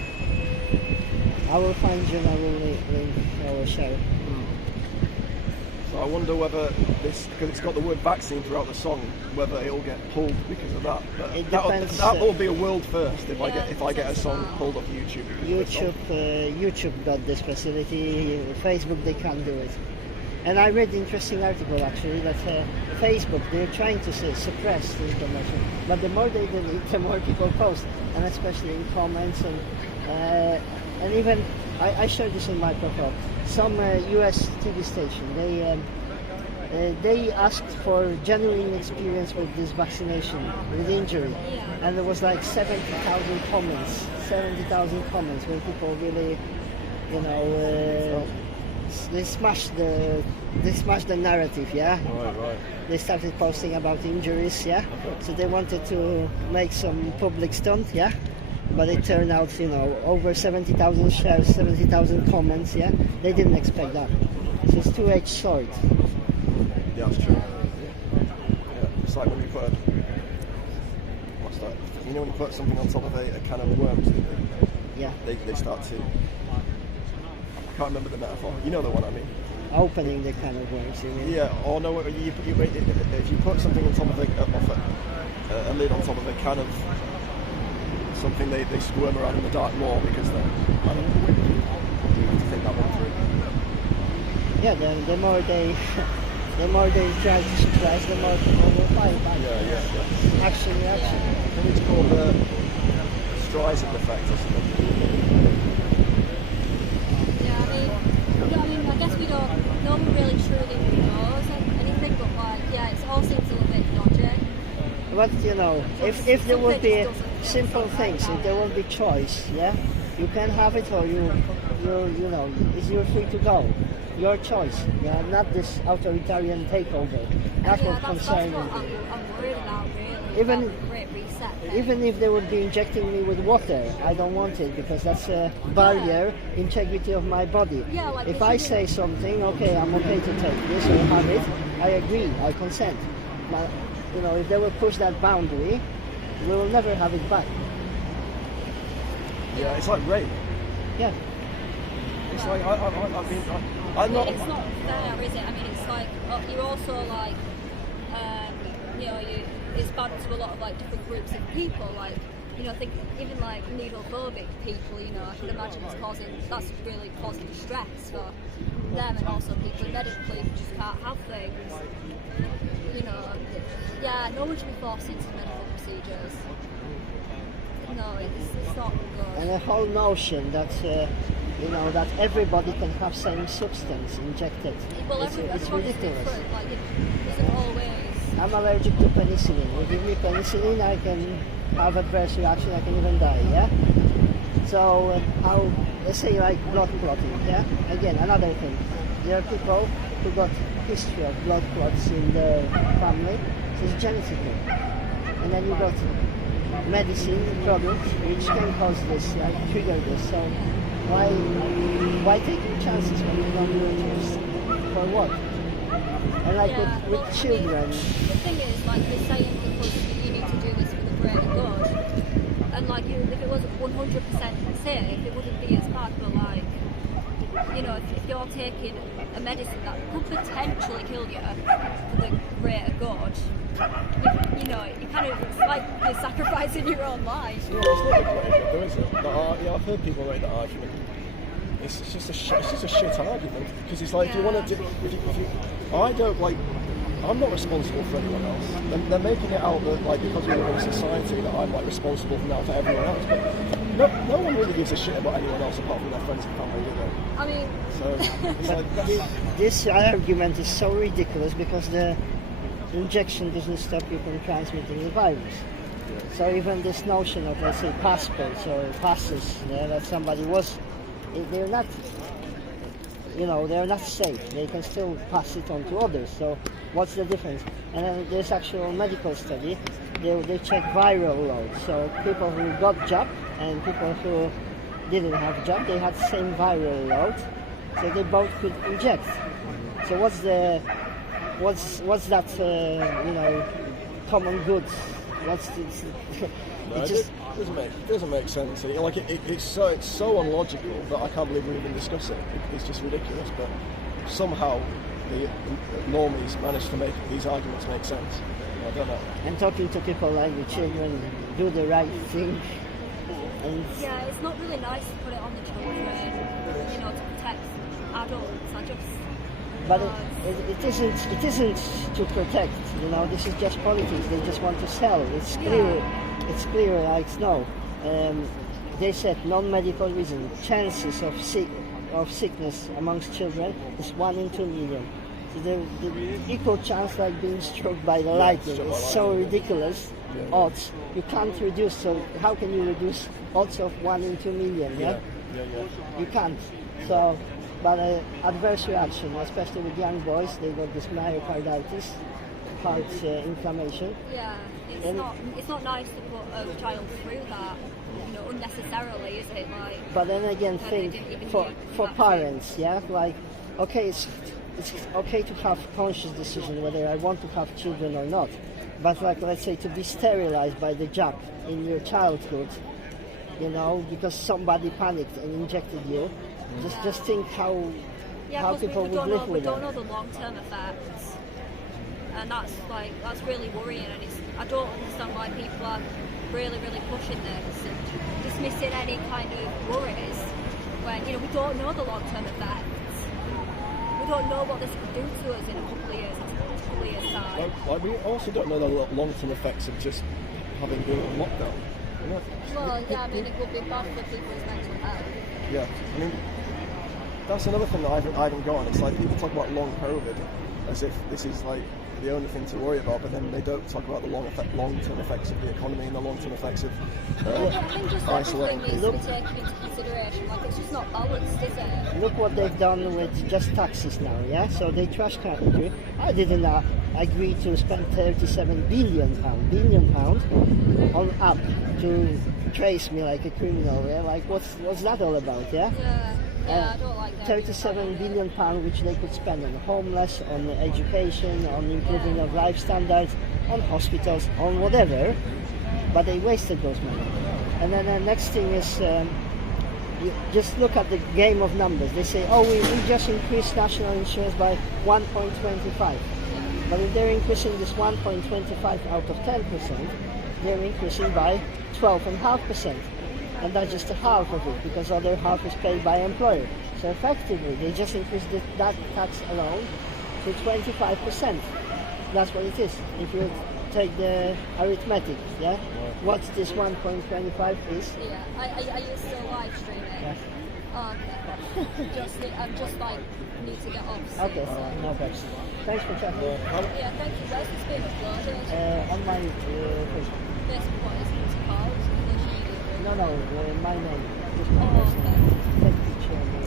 I will find you and I will link our show. So I wonder whether this, because it's got the word vaccine throughout the song, whether it'll get pulled because of that. But It that'll, depends, that'll be a world first if I get a song pulled off YouTube. because of the song. YouTube got this facility. Facebook they can't do it. And I read an interesting article actually that Facebook they're trying to suppress the information, but the more they delete, the more people post, and especially in comments and even I shared this on my profile. Some U.S. TV station they asked for genuine experience with this vaccination, with injury, and there was like 70,000 comments. 70,000 comments where people really, you know. They smashed the narrative, yeah. Right. They started posting about injuries, yeah. So they wanted to make some public stunt, yeah. But it turned out, you know, over 70,000 shares, 70,000 comments, yeah. They didn't expect that. So it's two-edged sword. Yeah, that's true. Yeah. It's like when you put what's that? You know when you put something on top of a can of worms, yeah. They start to. I can't remember the metaphor. You know the one I mean. Opening the can of worms, you mean? Yeah, or no, if you put something on top of a lid on top of a can of something, they squirm around in the dark more because they're, I don't know, you have to think that one through. Yeah, the more they try to suppress, the more people will fight back. Yeah. Action. I think it's called the Streisand effect or something. I guess we don't. No one really truly knows anything, but like, yeah, it all seems a little bit dodgy. But you know, if there would be simple things, if there would be choice, yeah, you can have it or you know, you're free to go. Your choice, yeah, not this authoritarian takeover. That's what concerns me. I'm worried about really. Even about the Great Reset thing. even if they would be injecting me with water, I don't want it because that's a barrier, integrity of my body. Yeah, like if I say something, okay, I'm okay to take this or have it, I agree, I consent. But you know, if they will push that boundary, we will never have it back. Yeah, it's like rape. Yeah. It's like I'm not. It's not fair, is it? I mean, it's like you're also like, you know, it's bad to a lot of like different groups of people. Like, you know, think even like needle-phobic people. You know, I can imagine that's really causing stress for them and also people medically who just can't have things. You know, yeah, no one should be forced into medical procedures. No, it's not good. And the whole notion that you know, that everybody can have same substance injected. Well, it's ridiculous. Different. Like, it isn't always. I'm allergic to penicillin. You give me penicillin, I can have adverse reaction, I can even die, yeah? So, how, let's say like blood clotting, yeah? Again, another thing. There are people who got history of blood clots in their family, so it's genetic. And then you got medicine products which can cause this, like trigger this. So why taking chances when you don't know for what? And like with children. The thing is, like they're saying because you need to do this for the greater good, and like if it was 100% safe, it wouldn't be as bad. But like, you know, if you're taking a medicine that could potentially kill you for the greater good, you know, you kind of, it's like you're sacrificing your own life. Yeah, it's not the greater good, though, is it? But, I've heard people make that argument. It's just a shit argument, because it's like, if you want to do, if you, I don't like, I'm not responsible for anyone else. They're making it out that like because we live in a society that I'm like responsible now for everyone else, but no one really gives a shit about anyone else apart from their friends and family, do they? I mean, so it's like this argument is so ridiculous because the injection doesn't stop you from transmitting the virus. So even this notion of, let's say, passports or passes that somebody was, they're not, you know, they're not safe. They can still pass it on to others. So what's the difference? And then there's actual medical study. They check viral load. So people who got jab and people who didn't have jab, they had the same viral load. So they both could inject. So what's that? You know, common goods. What's this? No, it doesn't make sense. Like it's so illogical that I can't believe we even discuss it. It's just ridiculous. But somehow the normies manage to make these arguments make sense. I don't know. And talking to people like the children, do the right thing. And yeah, it's not really nice to put it on the children, you know, to protect adults. But it isn't to protect, you know, this is just politics. They just want to sell. It's clear. It's clear like snow. They said non-medical reason. Chances of sickness amongst children is 1 in 2 million. So the equal chance like being struck by the lightning is so ridiculous. Odds you can't reduce. So how can you reduce odds of 1 in 2 million? Yeah. You can't. So. But adverse reaction, especially with young boys, they got this myocarditis, heart inflammation. Yeah, it's not nice to put a child through that, you know, unnecessarily, is it? Like. But then again, think for parents, yeah, like, okay, it's okay to have conscious decision whether I want to have children or not. But like, let's say, to be sterilized by the jab in your childhood, you know, because somebody panicked and injected you. Just think how people would live with it. We don't know the long-term effects, and that's really worrying. And I don't understand why people are really pushing this and dismissing any kind of worries when, you know, we don't know the long-term effects. We don't know what this could do to us in a couple of years time. Like we also don't know the long-term effects of just having been on lockdown. Well, yeah, I mean, it would be bad for people's mental health. Yeah, I mean, that's another thing that I haven't got on. It's like people talk about long COVID as if this is like the only thing to worry about, but then they don't talk about the long-term effects of the economy and the long-term effects of I think just everything needs to be taken into consideration. Like, it's just not balanced, is it? Look what they've done with just taxes now, yeah? So they trash country. I didn't agree to spend 37 billion pounds on app to trace me like a criminal, yeah? Like, what's that all about, yeah? Yeah, I don't like that. 37 billion pounds which they could spend on homeless, on education, on improving of life standards, on hospitals, on whatever, but they wasted those money. And then the next thing is, you just look at the game of numbers. They say, oh, we just increased national insurance by 1.25. But if they're increasing this 1.25 out of 10%, they're increasing by 12.5%. And that's just a half of it, because other half is paid by employer. So effectively, they just increased that tax alone to 25%. That's what it is. If you take the arithmetic, yeah? What this 1.25 is? Yeah. Are you still live streaming? Yes. Oh, okay. I'm just like, need to get off soon. Okay, so no problem. Thanks for chatting. Yeah, thank you. Where's this being uploaded? On my Facebook. Facebook, what is it called? No, my name. Just my okay. Take a picture of the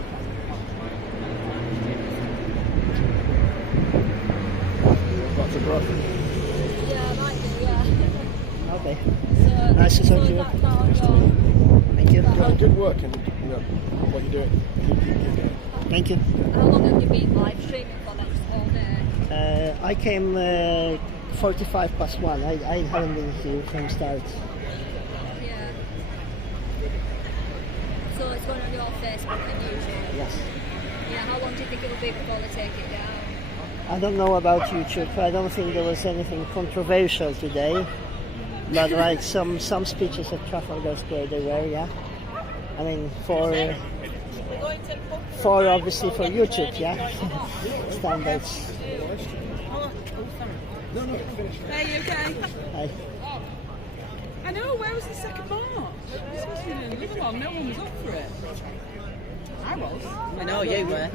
photograph. Yeah, I might do, yeah. Okay. So, nice to work and what you're doing. Keep going. Thank you. How long have you been live streaming for next all day? I came 45 past 1. I haven't been here from start. Yeah. So it's going on your Facebook and YouTube? Yes. Yeah, how long do you think it will be before they take it down? I don't know about YouTube. I don't think there was anything controversial today. But like some speeches at Trafalgar Square, they were, yeah. I mean, for obviously for YouTube, yeah. Standards. Hey, you okay? Hi. I know, where was the 2nd March? This must have been another one, no one was up for it. I was. I know, you were.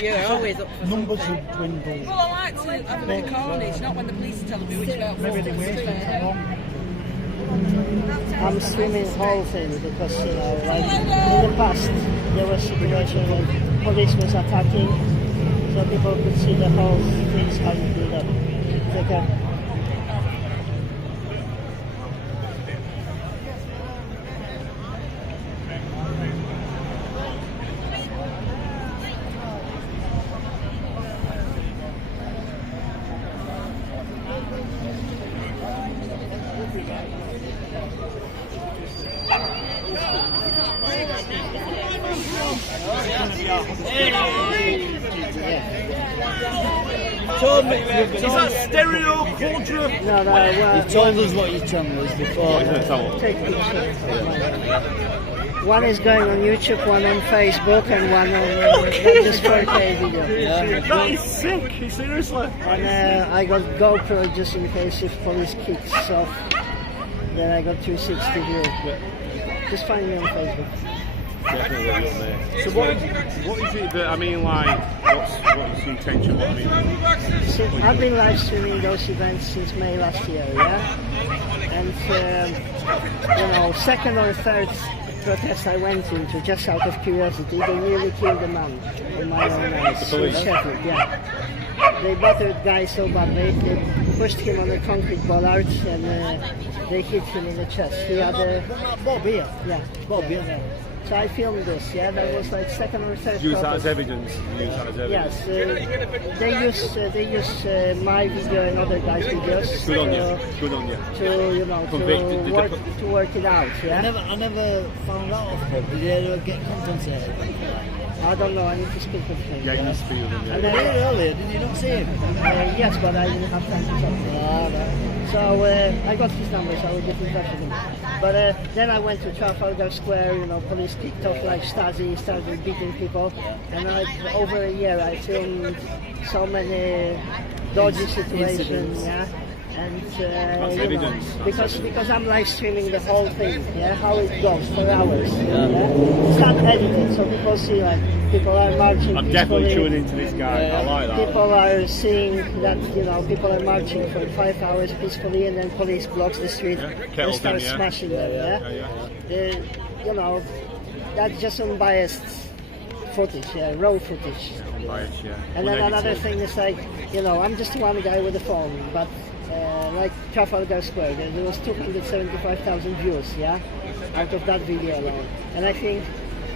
You were always up for Numbers have dwindled. Well, I like to have a bit of carnage, not when the police are telling me which way I'm supposed to do. I'm streaming the whole thing because, like in the past, there was a situation when police was attacking, so people could see the whole things how you do that. Take care. Is that stereo, quadra? No, You've told us what your channel is before. Take pictures. One is going on YouTube, one on Facebook, and one on just 4K video. That is sick, seriously. And I got GoPro just in case if police kicks off. Then I got 360 view. Just find me on Facebook. So what is it that, I mean, like, what's the intention? What I mean? I've been live streaming those events since May last year, yeah? And, second or third protest I went into, just out of curiosity, they nearly killed a man in my own eyes. In Sheffield, yeah. They battered guy so badly, they pushed him on a concrete bollard and they hit him in the chest. He had a... Bob here? Yeah. Bob here. Yeah. So I filmed this, yeah, that was like second or third Use that protest. as evidence. Yes, they use my video and other guys' videos. Good on you. Good on you. To work it out. Yeah. I never found out of Bob. Did he ever get compensated? I don't know. I need to speak with him. Yeah, you need to speak with him. Yeah. And then, earlier, did you not see him? Yes, but I didn't have time to talk to him. So I got his number, so I will get in touch with him. But then I went to Trafalgar Square. Police kicked off like Stasi, started beating people, and like over a year I filmed so many dodgy situations. Yeah. And because I'm live streaming the whole thing, yeah, how it goes for hours. Yeah. It's not edited, so people see like people are marching. I'm definitely tuning into this guy. I like that. People are seeing that people are marching for 5 hours peacefully, and then police blocks the street and start smashing them. Yeah. That's just unbiased footage, raw footage. Unbiased, yeah. And then another thing is like, I'm just one guy with a phone, but. Like Trafalgar Square, there was 275,000 views, yeah, out of that video alone. And I think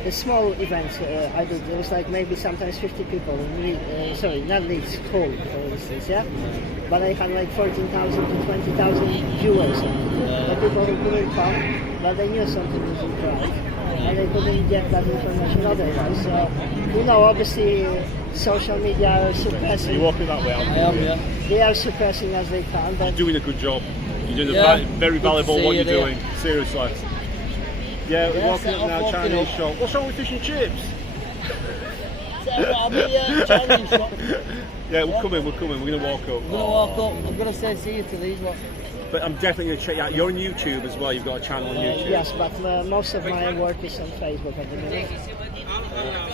the small events I did, there was like maybe sometimes 50 people in not Leeds, Hull, for instance, yeah. But I had like 14,000 to 20,000 viewers. The people who couldn't come, but they knew something wasn't right, and they couldn't get that information otherwise. So, obviously, social media are suppressing. You're walking that way, I am, yeah. They are suppressing as they can, but you're doing a good job. You're doing very valuable what you're doing. Seriously. Yeah, we're walking up now, Chinese shop. What's wrong with fish and chips? Chinese shop. Yeah, we're coming. We're going to walk up. We're going to walk up. I'm going to say see you to these ones. But I'm definitely going to check you out. You're on YouTube as well. You've got a channel on YouTube. Yes, but most of my work is on Facebook at the minute.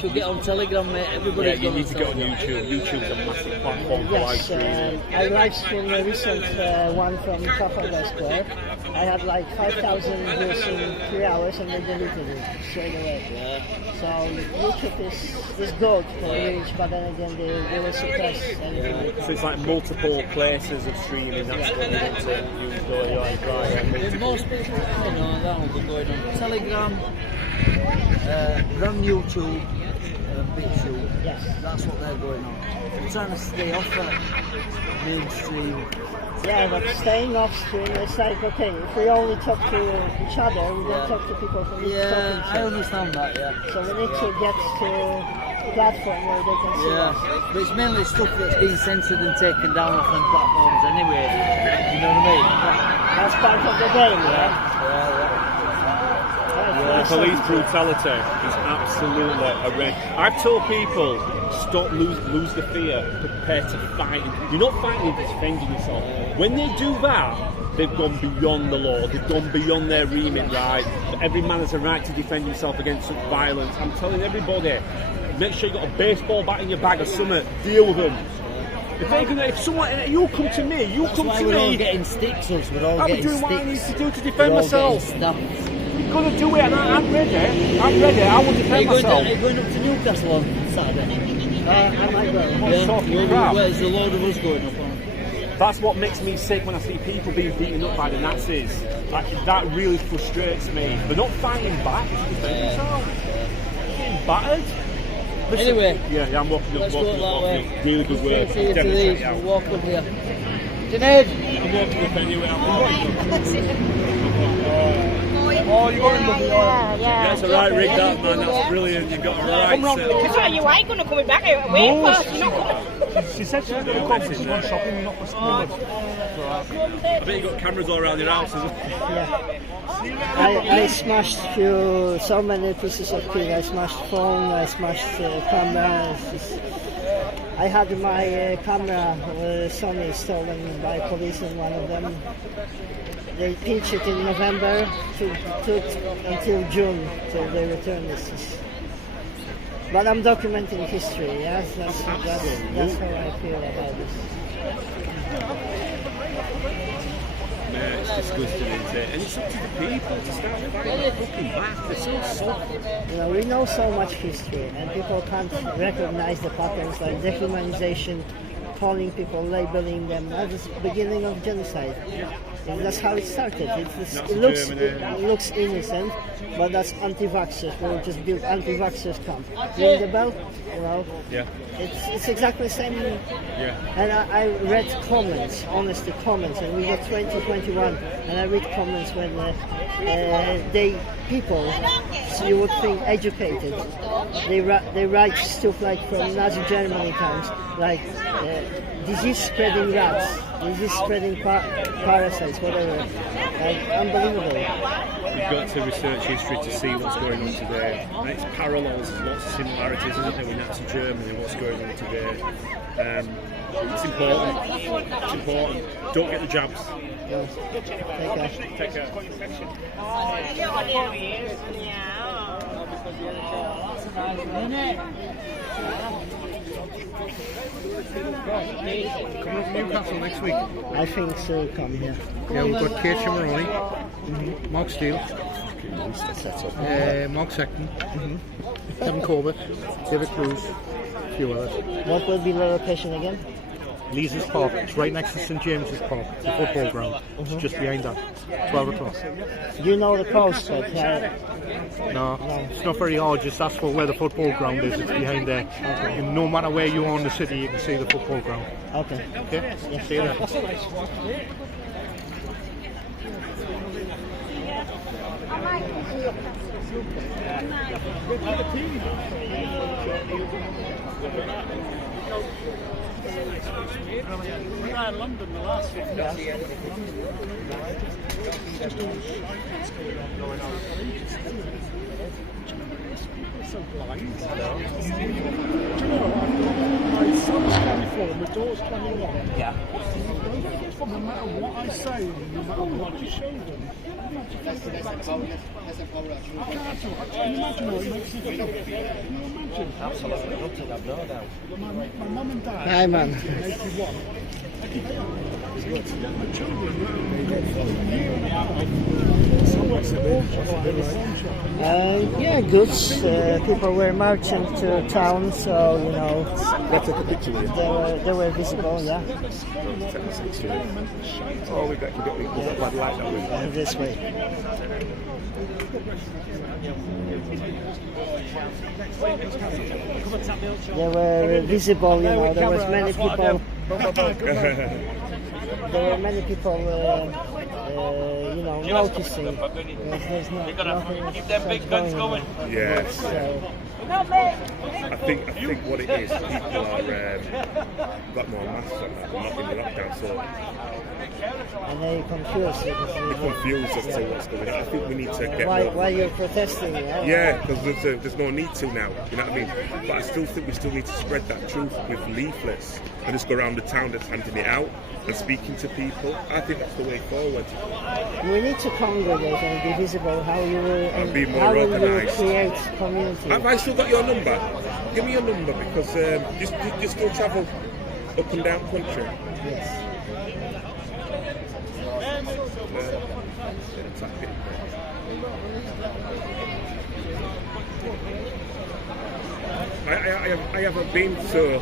Should get on Telegram, mate. Everybody's you need to get on YouTube. YouTube's a massive platform for live streaming. I live streamed a recent one from Trafalgar Square. I had like 5,000 views in 3 hours, and they deleted it straight away. Yeah. So YouTube is good for reach, but then again they will suppress anything. So it's like multiple places of streaming. That's what you want to use. Most people, that will be going on Telegram. Run YouTube, Big Shoot. Yes. That's what they're going on. They're trying to stay off that mainstream. Yeah, but staying off stream, it's like, okay, if we only talk to each other, we don't talk to people from each other. Yeah, I understand that, yeah. So we need to get to a platform where they can see us. But it's mainly stuff that's been censored and taken down from platforms anyway. You know what I mean? That's part of the game, yeah? Yeah, police brutality is absolutely horrendous. I've told people, stop, lose the fear, prepare to fight. You're not fighting, you're defending yourself. When they do that, they've gone beyond the law, they've gone beyond their remit, right? Every man has a right to defend himself against such violence. I'm telling everybody, make sure you've got a baseball bat in your bag or something, deal with them. If someone, you come to me, That's come why to we're me. all getting sticks, us. We're all I'll be getting doing sticks. what I need to do to defend myself. You're going to do it, and I'm ready. I'm ready. I will defend myself. Are you going up to Newcastle on Saturday? I might go. Talking crap. There's a load of us going up on. That's what makes me sick when I see people being beaten up by the Nazis. That really frustrates me. They're not fighting back to defend themselves. They're getting battered. Listen, anyway, yeah, I'm walking up. Let's go that way. Really good way. See you to Leeds. We'll walk up here. Sinead! I'm walking up anyway. I'm walking up. Oh, you're going to Yeah. That's a right rig, that man. That's brilliant. You've got a right set. So you ain't going to come back out away first. You're not coming. She said she was going to come. She's going shopping. Not for I bet you got cameras all around your house as well. I smashed so many pieces of kit. I smashed phone, I smashed camera. I had my camera Sony stolen by police, and one of them, they pitched it in November took until June till they return this. But I'm documenting history, yes, that's how I feel about this. Man, it's disgusting, isn't it? And it's up to the people to start looking back. They're so soft. You know, we know so much history, and people can't recognize the patterns like dehumanization, calling people, labeling them as the beginning of genocide. And that's how it started. It looks innocent, but that's anti-vaxxers. We'll just build anti-vaxxers camp. Ring the bell, you know. Yeah. It's exactly the same. Yeah. And I read comments, honestly comments, and we got 2021, and I read comments when people, so you would think educated, they write stuff like from Nazi Germany times, like disease spreading rats, disease spreading parasites, whatever. Like, unbelievable. You've got to research history to see what's going on today. And it's parallels, lots of similarities, isn't there, with Nazi Germany, what's going on today. It's important. It's important. Don't get the jabs. Yes. Take care. Coming up to Newcastle next week. I think so. Come here. Yeah, we've got Kate Shimaroni, Mark Steele, Mark Sexton, Kevin Corbett, David Cruz, a few others. What will be the location again? Leeds Park. It's right next to St James's Park, the football ground. It's just behind that. 12 o'clock. Do you know the postcode? No, it's not very hard. Just ask for where the football ground is. It's behind there. Okay. And no matter where you are in the city, you can see the football ground. Okay. Okay? Yeah. See you there. We were in London the last 50 years. So blind. Do you know, my son's 24, my daughter's 21. Yeah. No matter what I say, no matter what I show them, I can't talk. Can you imagine what it makes you feel? Can you imagine? Absolutely, no doubt. My mum and dad, Hi, man. 81. Yeah, good. People were marching to town, so you know, they were visible. Yeah. Oh, we got Bud Light that way. This way. They were visible, you know. There was many people. There were many people, you know, noticing. There's nothing Keep them big guns going. Yes. So, I think what it is, people are got more masks on that. We're not in the lockdown, so and they're confused. they're confused as to what's going on. I think we need to get Why you're protesting? Yeah, because there's no need to now. You know what I mean? But I still think we still need to spread that truth with leaflets and just go around the town just handing it out and speaking to people. I think that's the way forward. We need to congregate and be visible. How you will And be more how will you organised. create community? Have I still got your number? Give me your number because you still travel up and down country. Yes. I haven't been to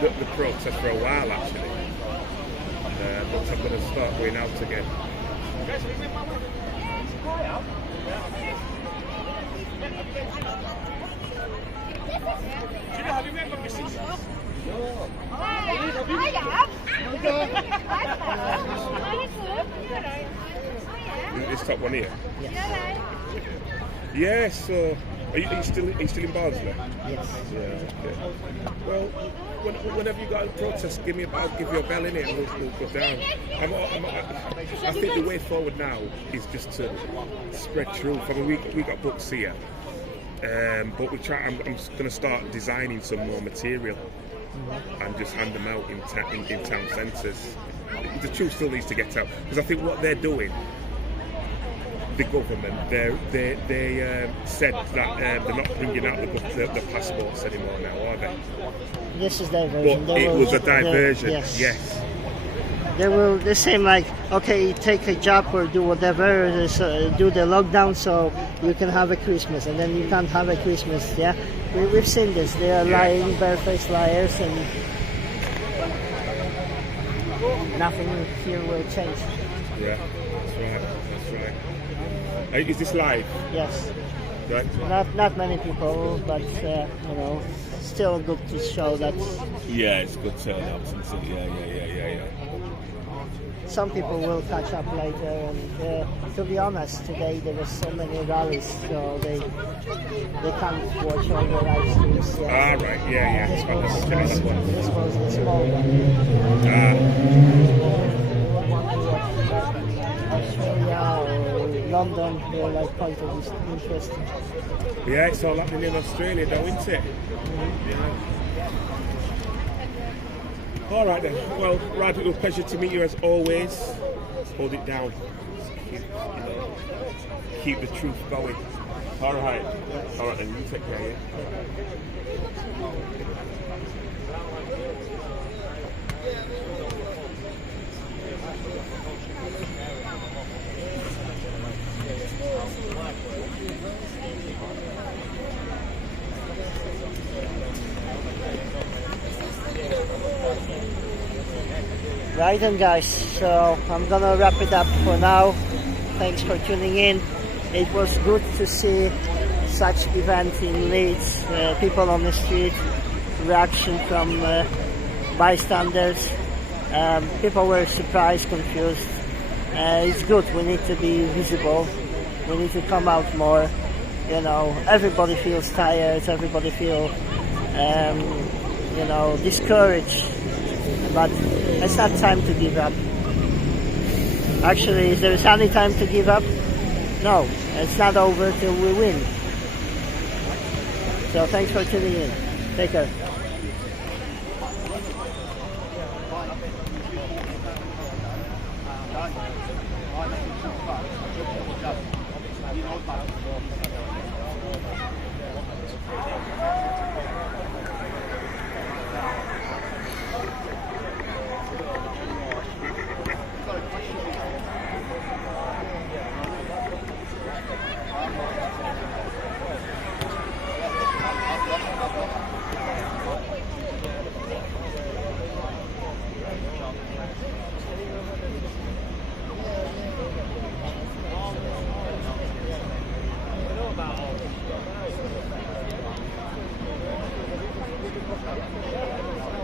the protest for a while actually, but I'm going to start going out again. Have you remembered me since? This top one here? Yeah, so are you still in Barnsley? Yes. Yeah, okay. Well, whenever you got a protest, give you a bell innit and we'll go down. I think the way forward now is just to spread truth. I mean, we got books here, but I'm just going to start designing some more material and just hand them out in town centres. The truth still needs to get out because I think what they're doing, the government, they said that they're not bringing out the passports anymore now, are they? This is diversion. But it was a diversion. Yes. They seem like, okay, take a job or do whatever, do the lockdown so you can have a Christmas, and then you can't have a Christmas. Yeah, we've seen this. They are lying, barefaced liars, and nothing here will change. Yeah, that's right. Is this live? Yes. Right. Not many people, but you know, still good to show that. Yeah, it's good turnout. Yeah. Some people will catch up later, and to be honest, today there were so many rallies, so they can't watch all the live streams. Ah, right, yeah. This was the small one. Australia or London, they're like quite interesting. Yeah, it's all happening in Australia now, isn't it? Yeah. All right then. Well, Rad, it was a pleasure to meet you as always. Hold it down. Keep the truth going. All right then. You take care. Yeah. Right then guys, so I'm gonna wrap it up for now. Thanks for tuning in. It was good to see such event in Leeds, people on the street, reaction from bystanders. People were surprised, confused. It's good, we need to be visible, we need to come out more. You know, everybody feels tired, everybody feels you know, discouraged. But it's not time to give up. Actually, is there any time to give up? No, it's not over till we win. So thanks for tuning in. Take care. You know,